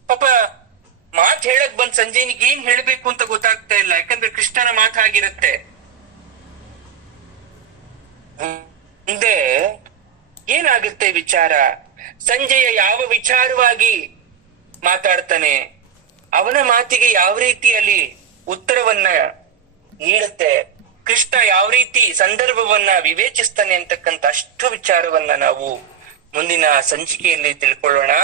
ಪಾಪ ಮಾತ್ ಹೇಳಕ್ ಬಂದ್ ಸಂಜಯನಿಗೆ ಏನ್ ಹೇಳ್ಬೇಕು ಅಂತ ಗೊತ್ತಾಗ್ತಾ ಇಲ್ಲ. ಯಾಕಂದ್ರೆ ಕೃಷ್ಣನ ಮಾತು ಆಗಿರುತ್ತೆ. ಮುಂದೆ ಏನಾಗುತ್ತೆ ವಿಚಾರ? ಸಂಜಯ ಯಾವ ವಿಚಾರವಾಗಿ ಮಾತಾಡ್ತಾನೆ, ಅವನ ಮಾತಿಗೆ ಯಾವ ರೀತಿಯಲ್ಲಿ ಉತ್ತರವನ್ನ ನೀಡುತ್ತೆ, ಕೃಷ್ಣ ಯಾವ ರೀತಿ ಸಂದರ್ಭವನ್ನ ವಿವೇಚಿಸ್ತಾನೆ ಅಂತಕ್ಕಂಥ ಅಷ್ಟು ವಿಚಾರವನ್ನ ನಾವು ಮುಂದಿನ ಸಂಚಿಕೆಯಲ್ಲಿ ತಿಳ್ಕೊಳ್ಳೋಣ.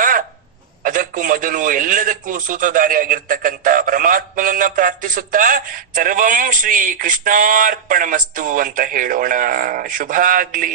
ಅದಕ್ಕೂ ಮೊದಲು ಎಲ್ಲದಕ್ಕೂ ಸೂತ್ರಧಾರಿಯಾಗಿರ್ತಕ್ಕಂಥ ಪರಮಾತ್ಮನನ್ನ ಪ್ರಾರ್ಥಿಸುತ್ತಾ ಸರ್ವಂ ಶ್ರೀ ಕೃಷ್ಣಾರ್ಪಣಮಸ್ತು ಅಂತ ಹೇಳೋಣ. ಶುಭ ಆಗ್ಲಿ.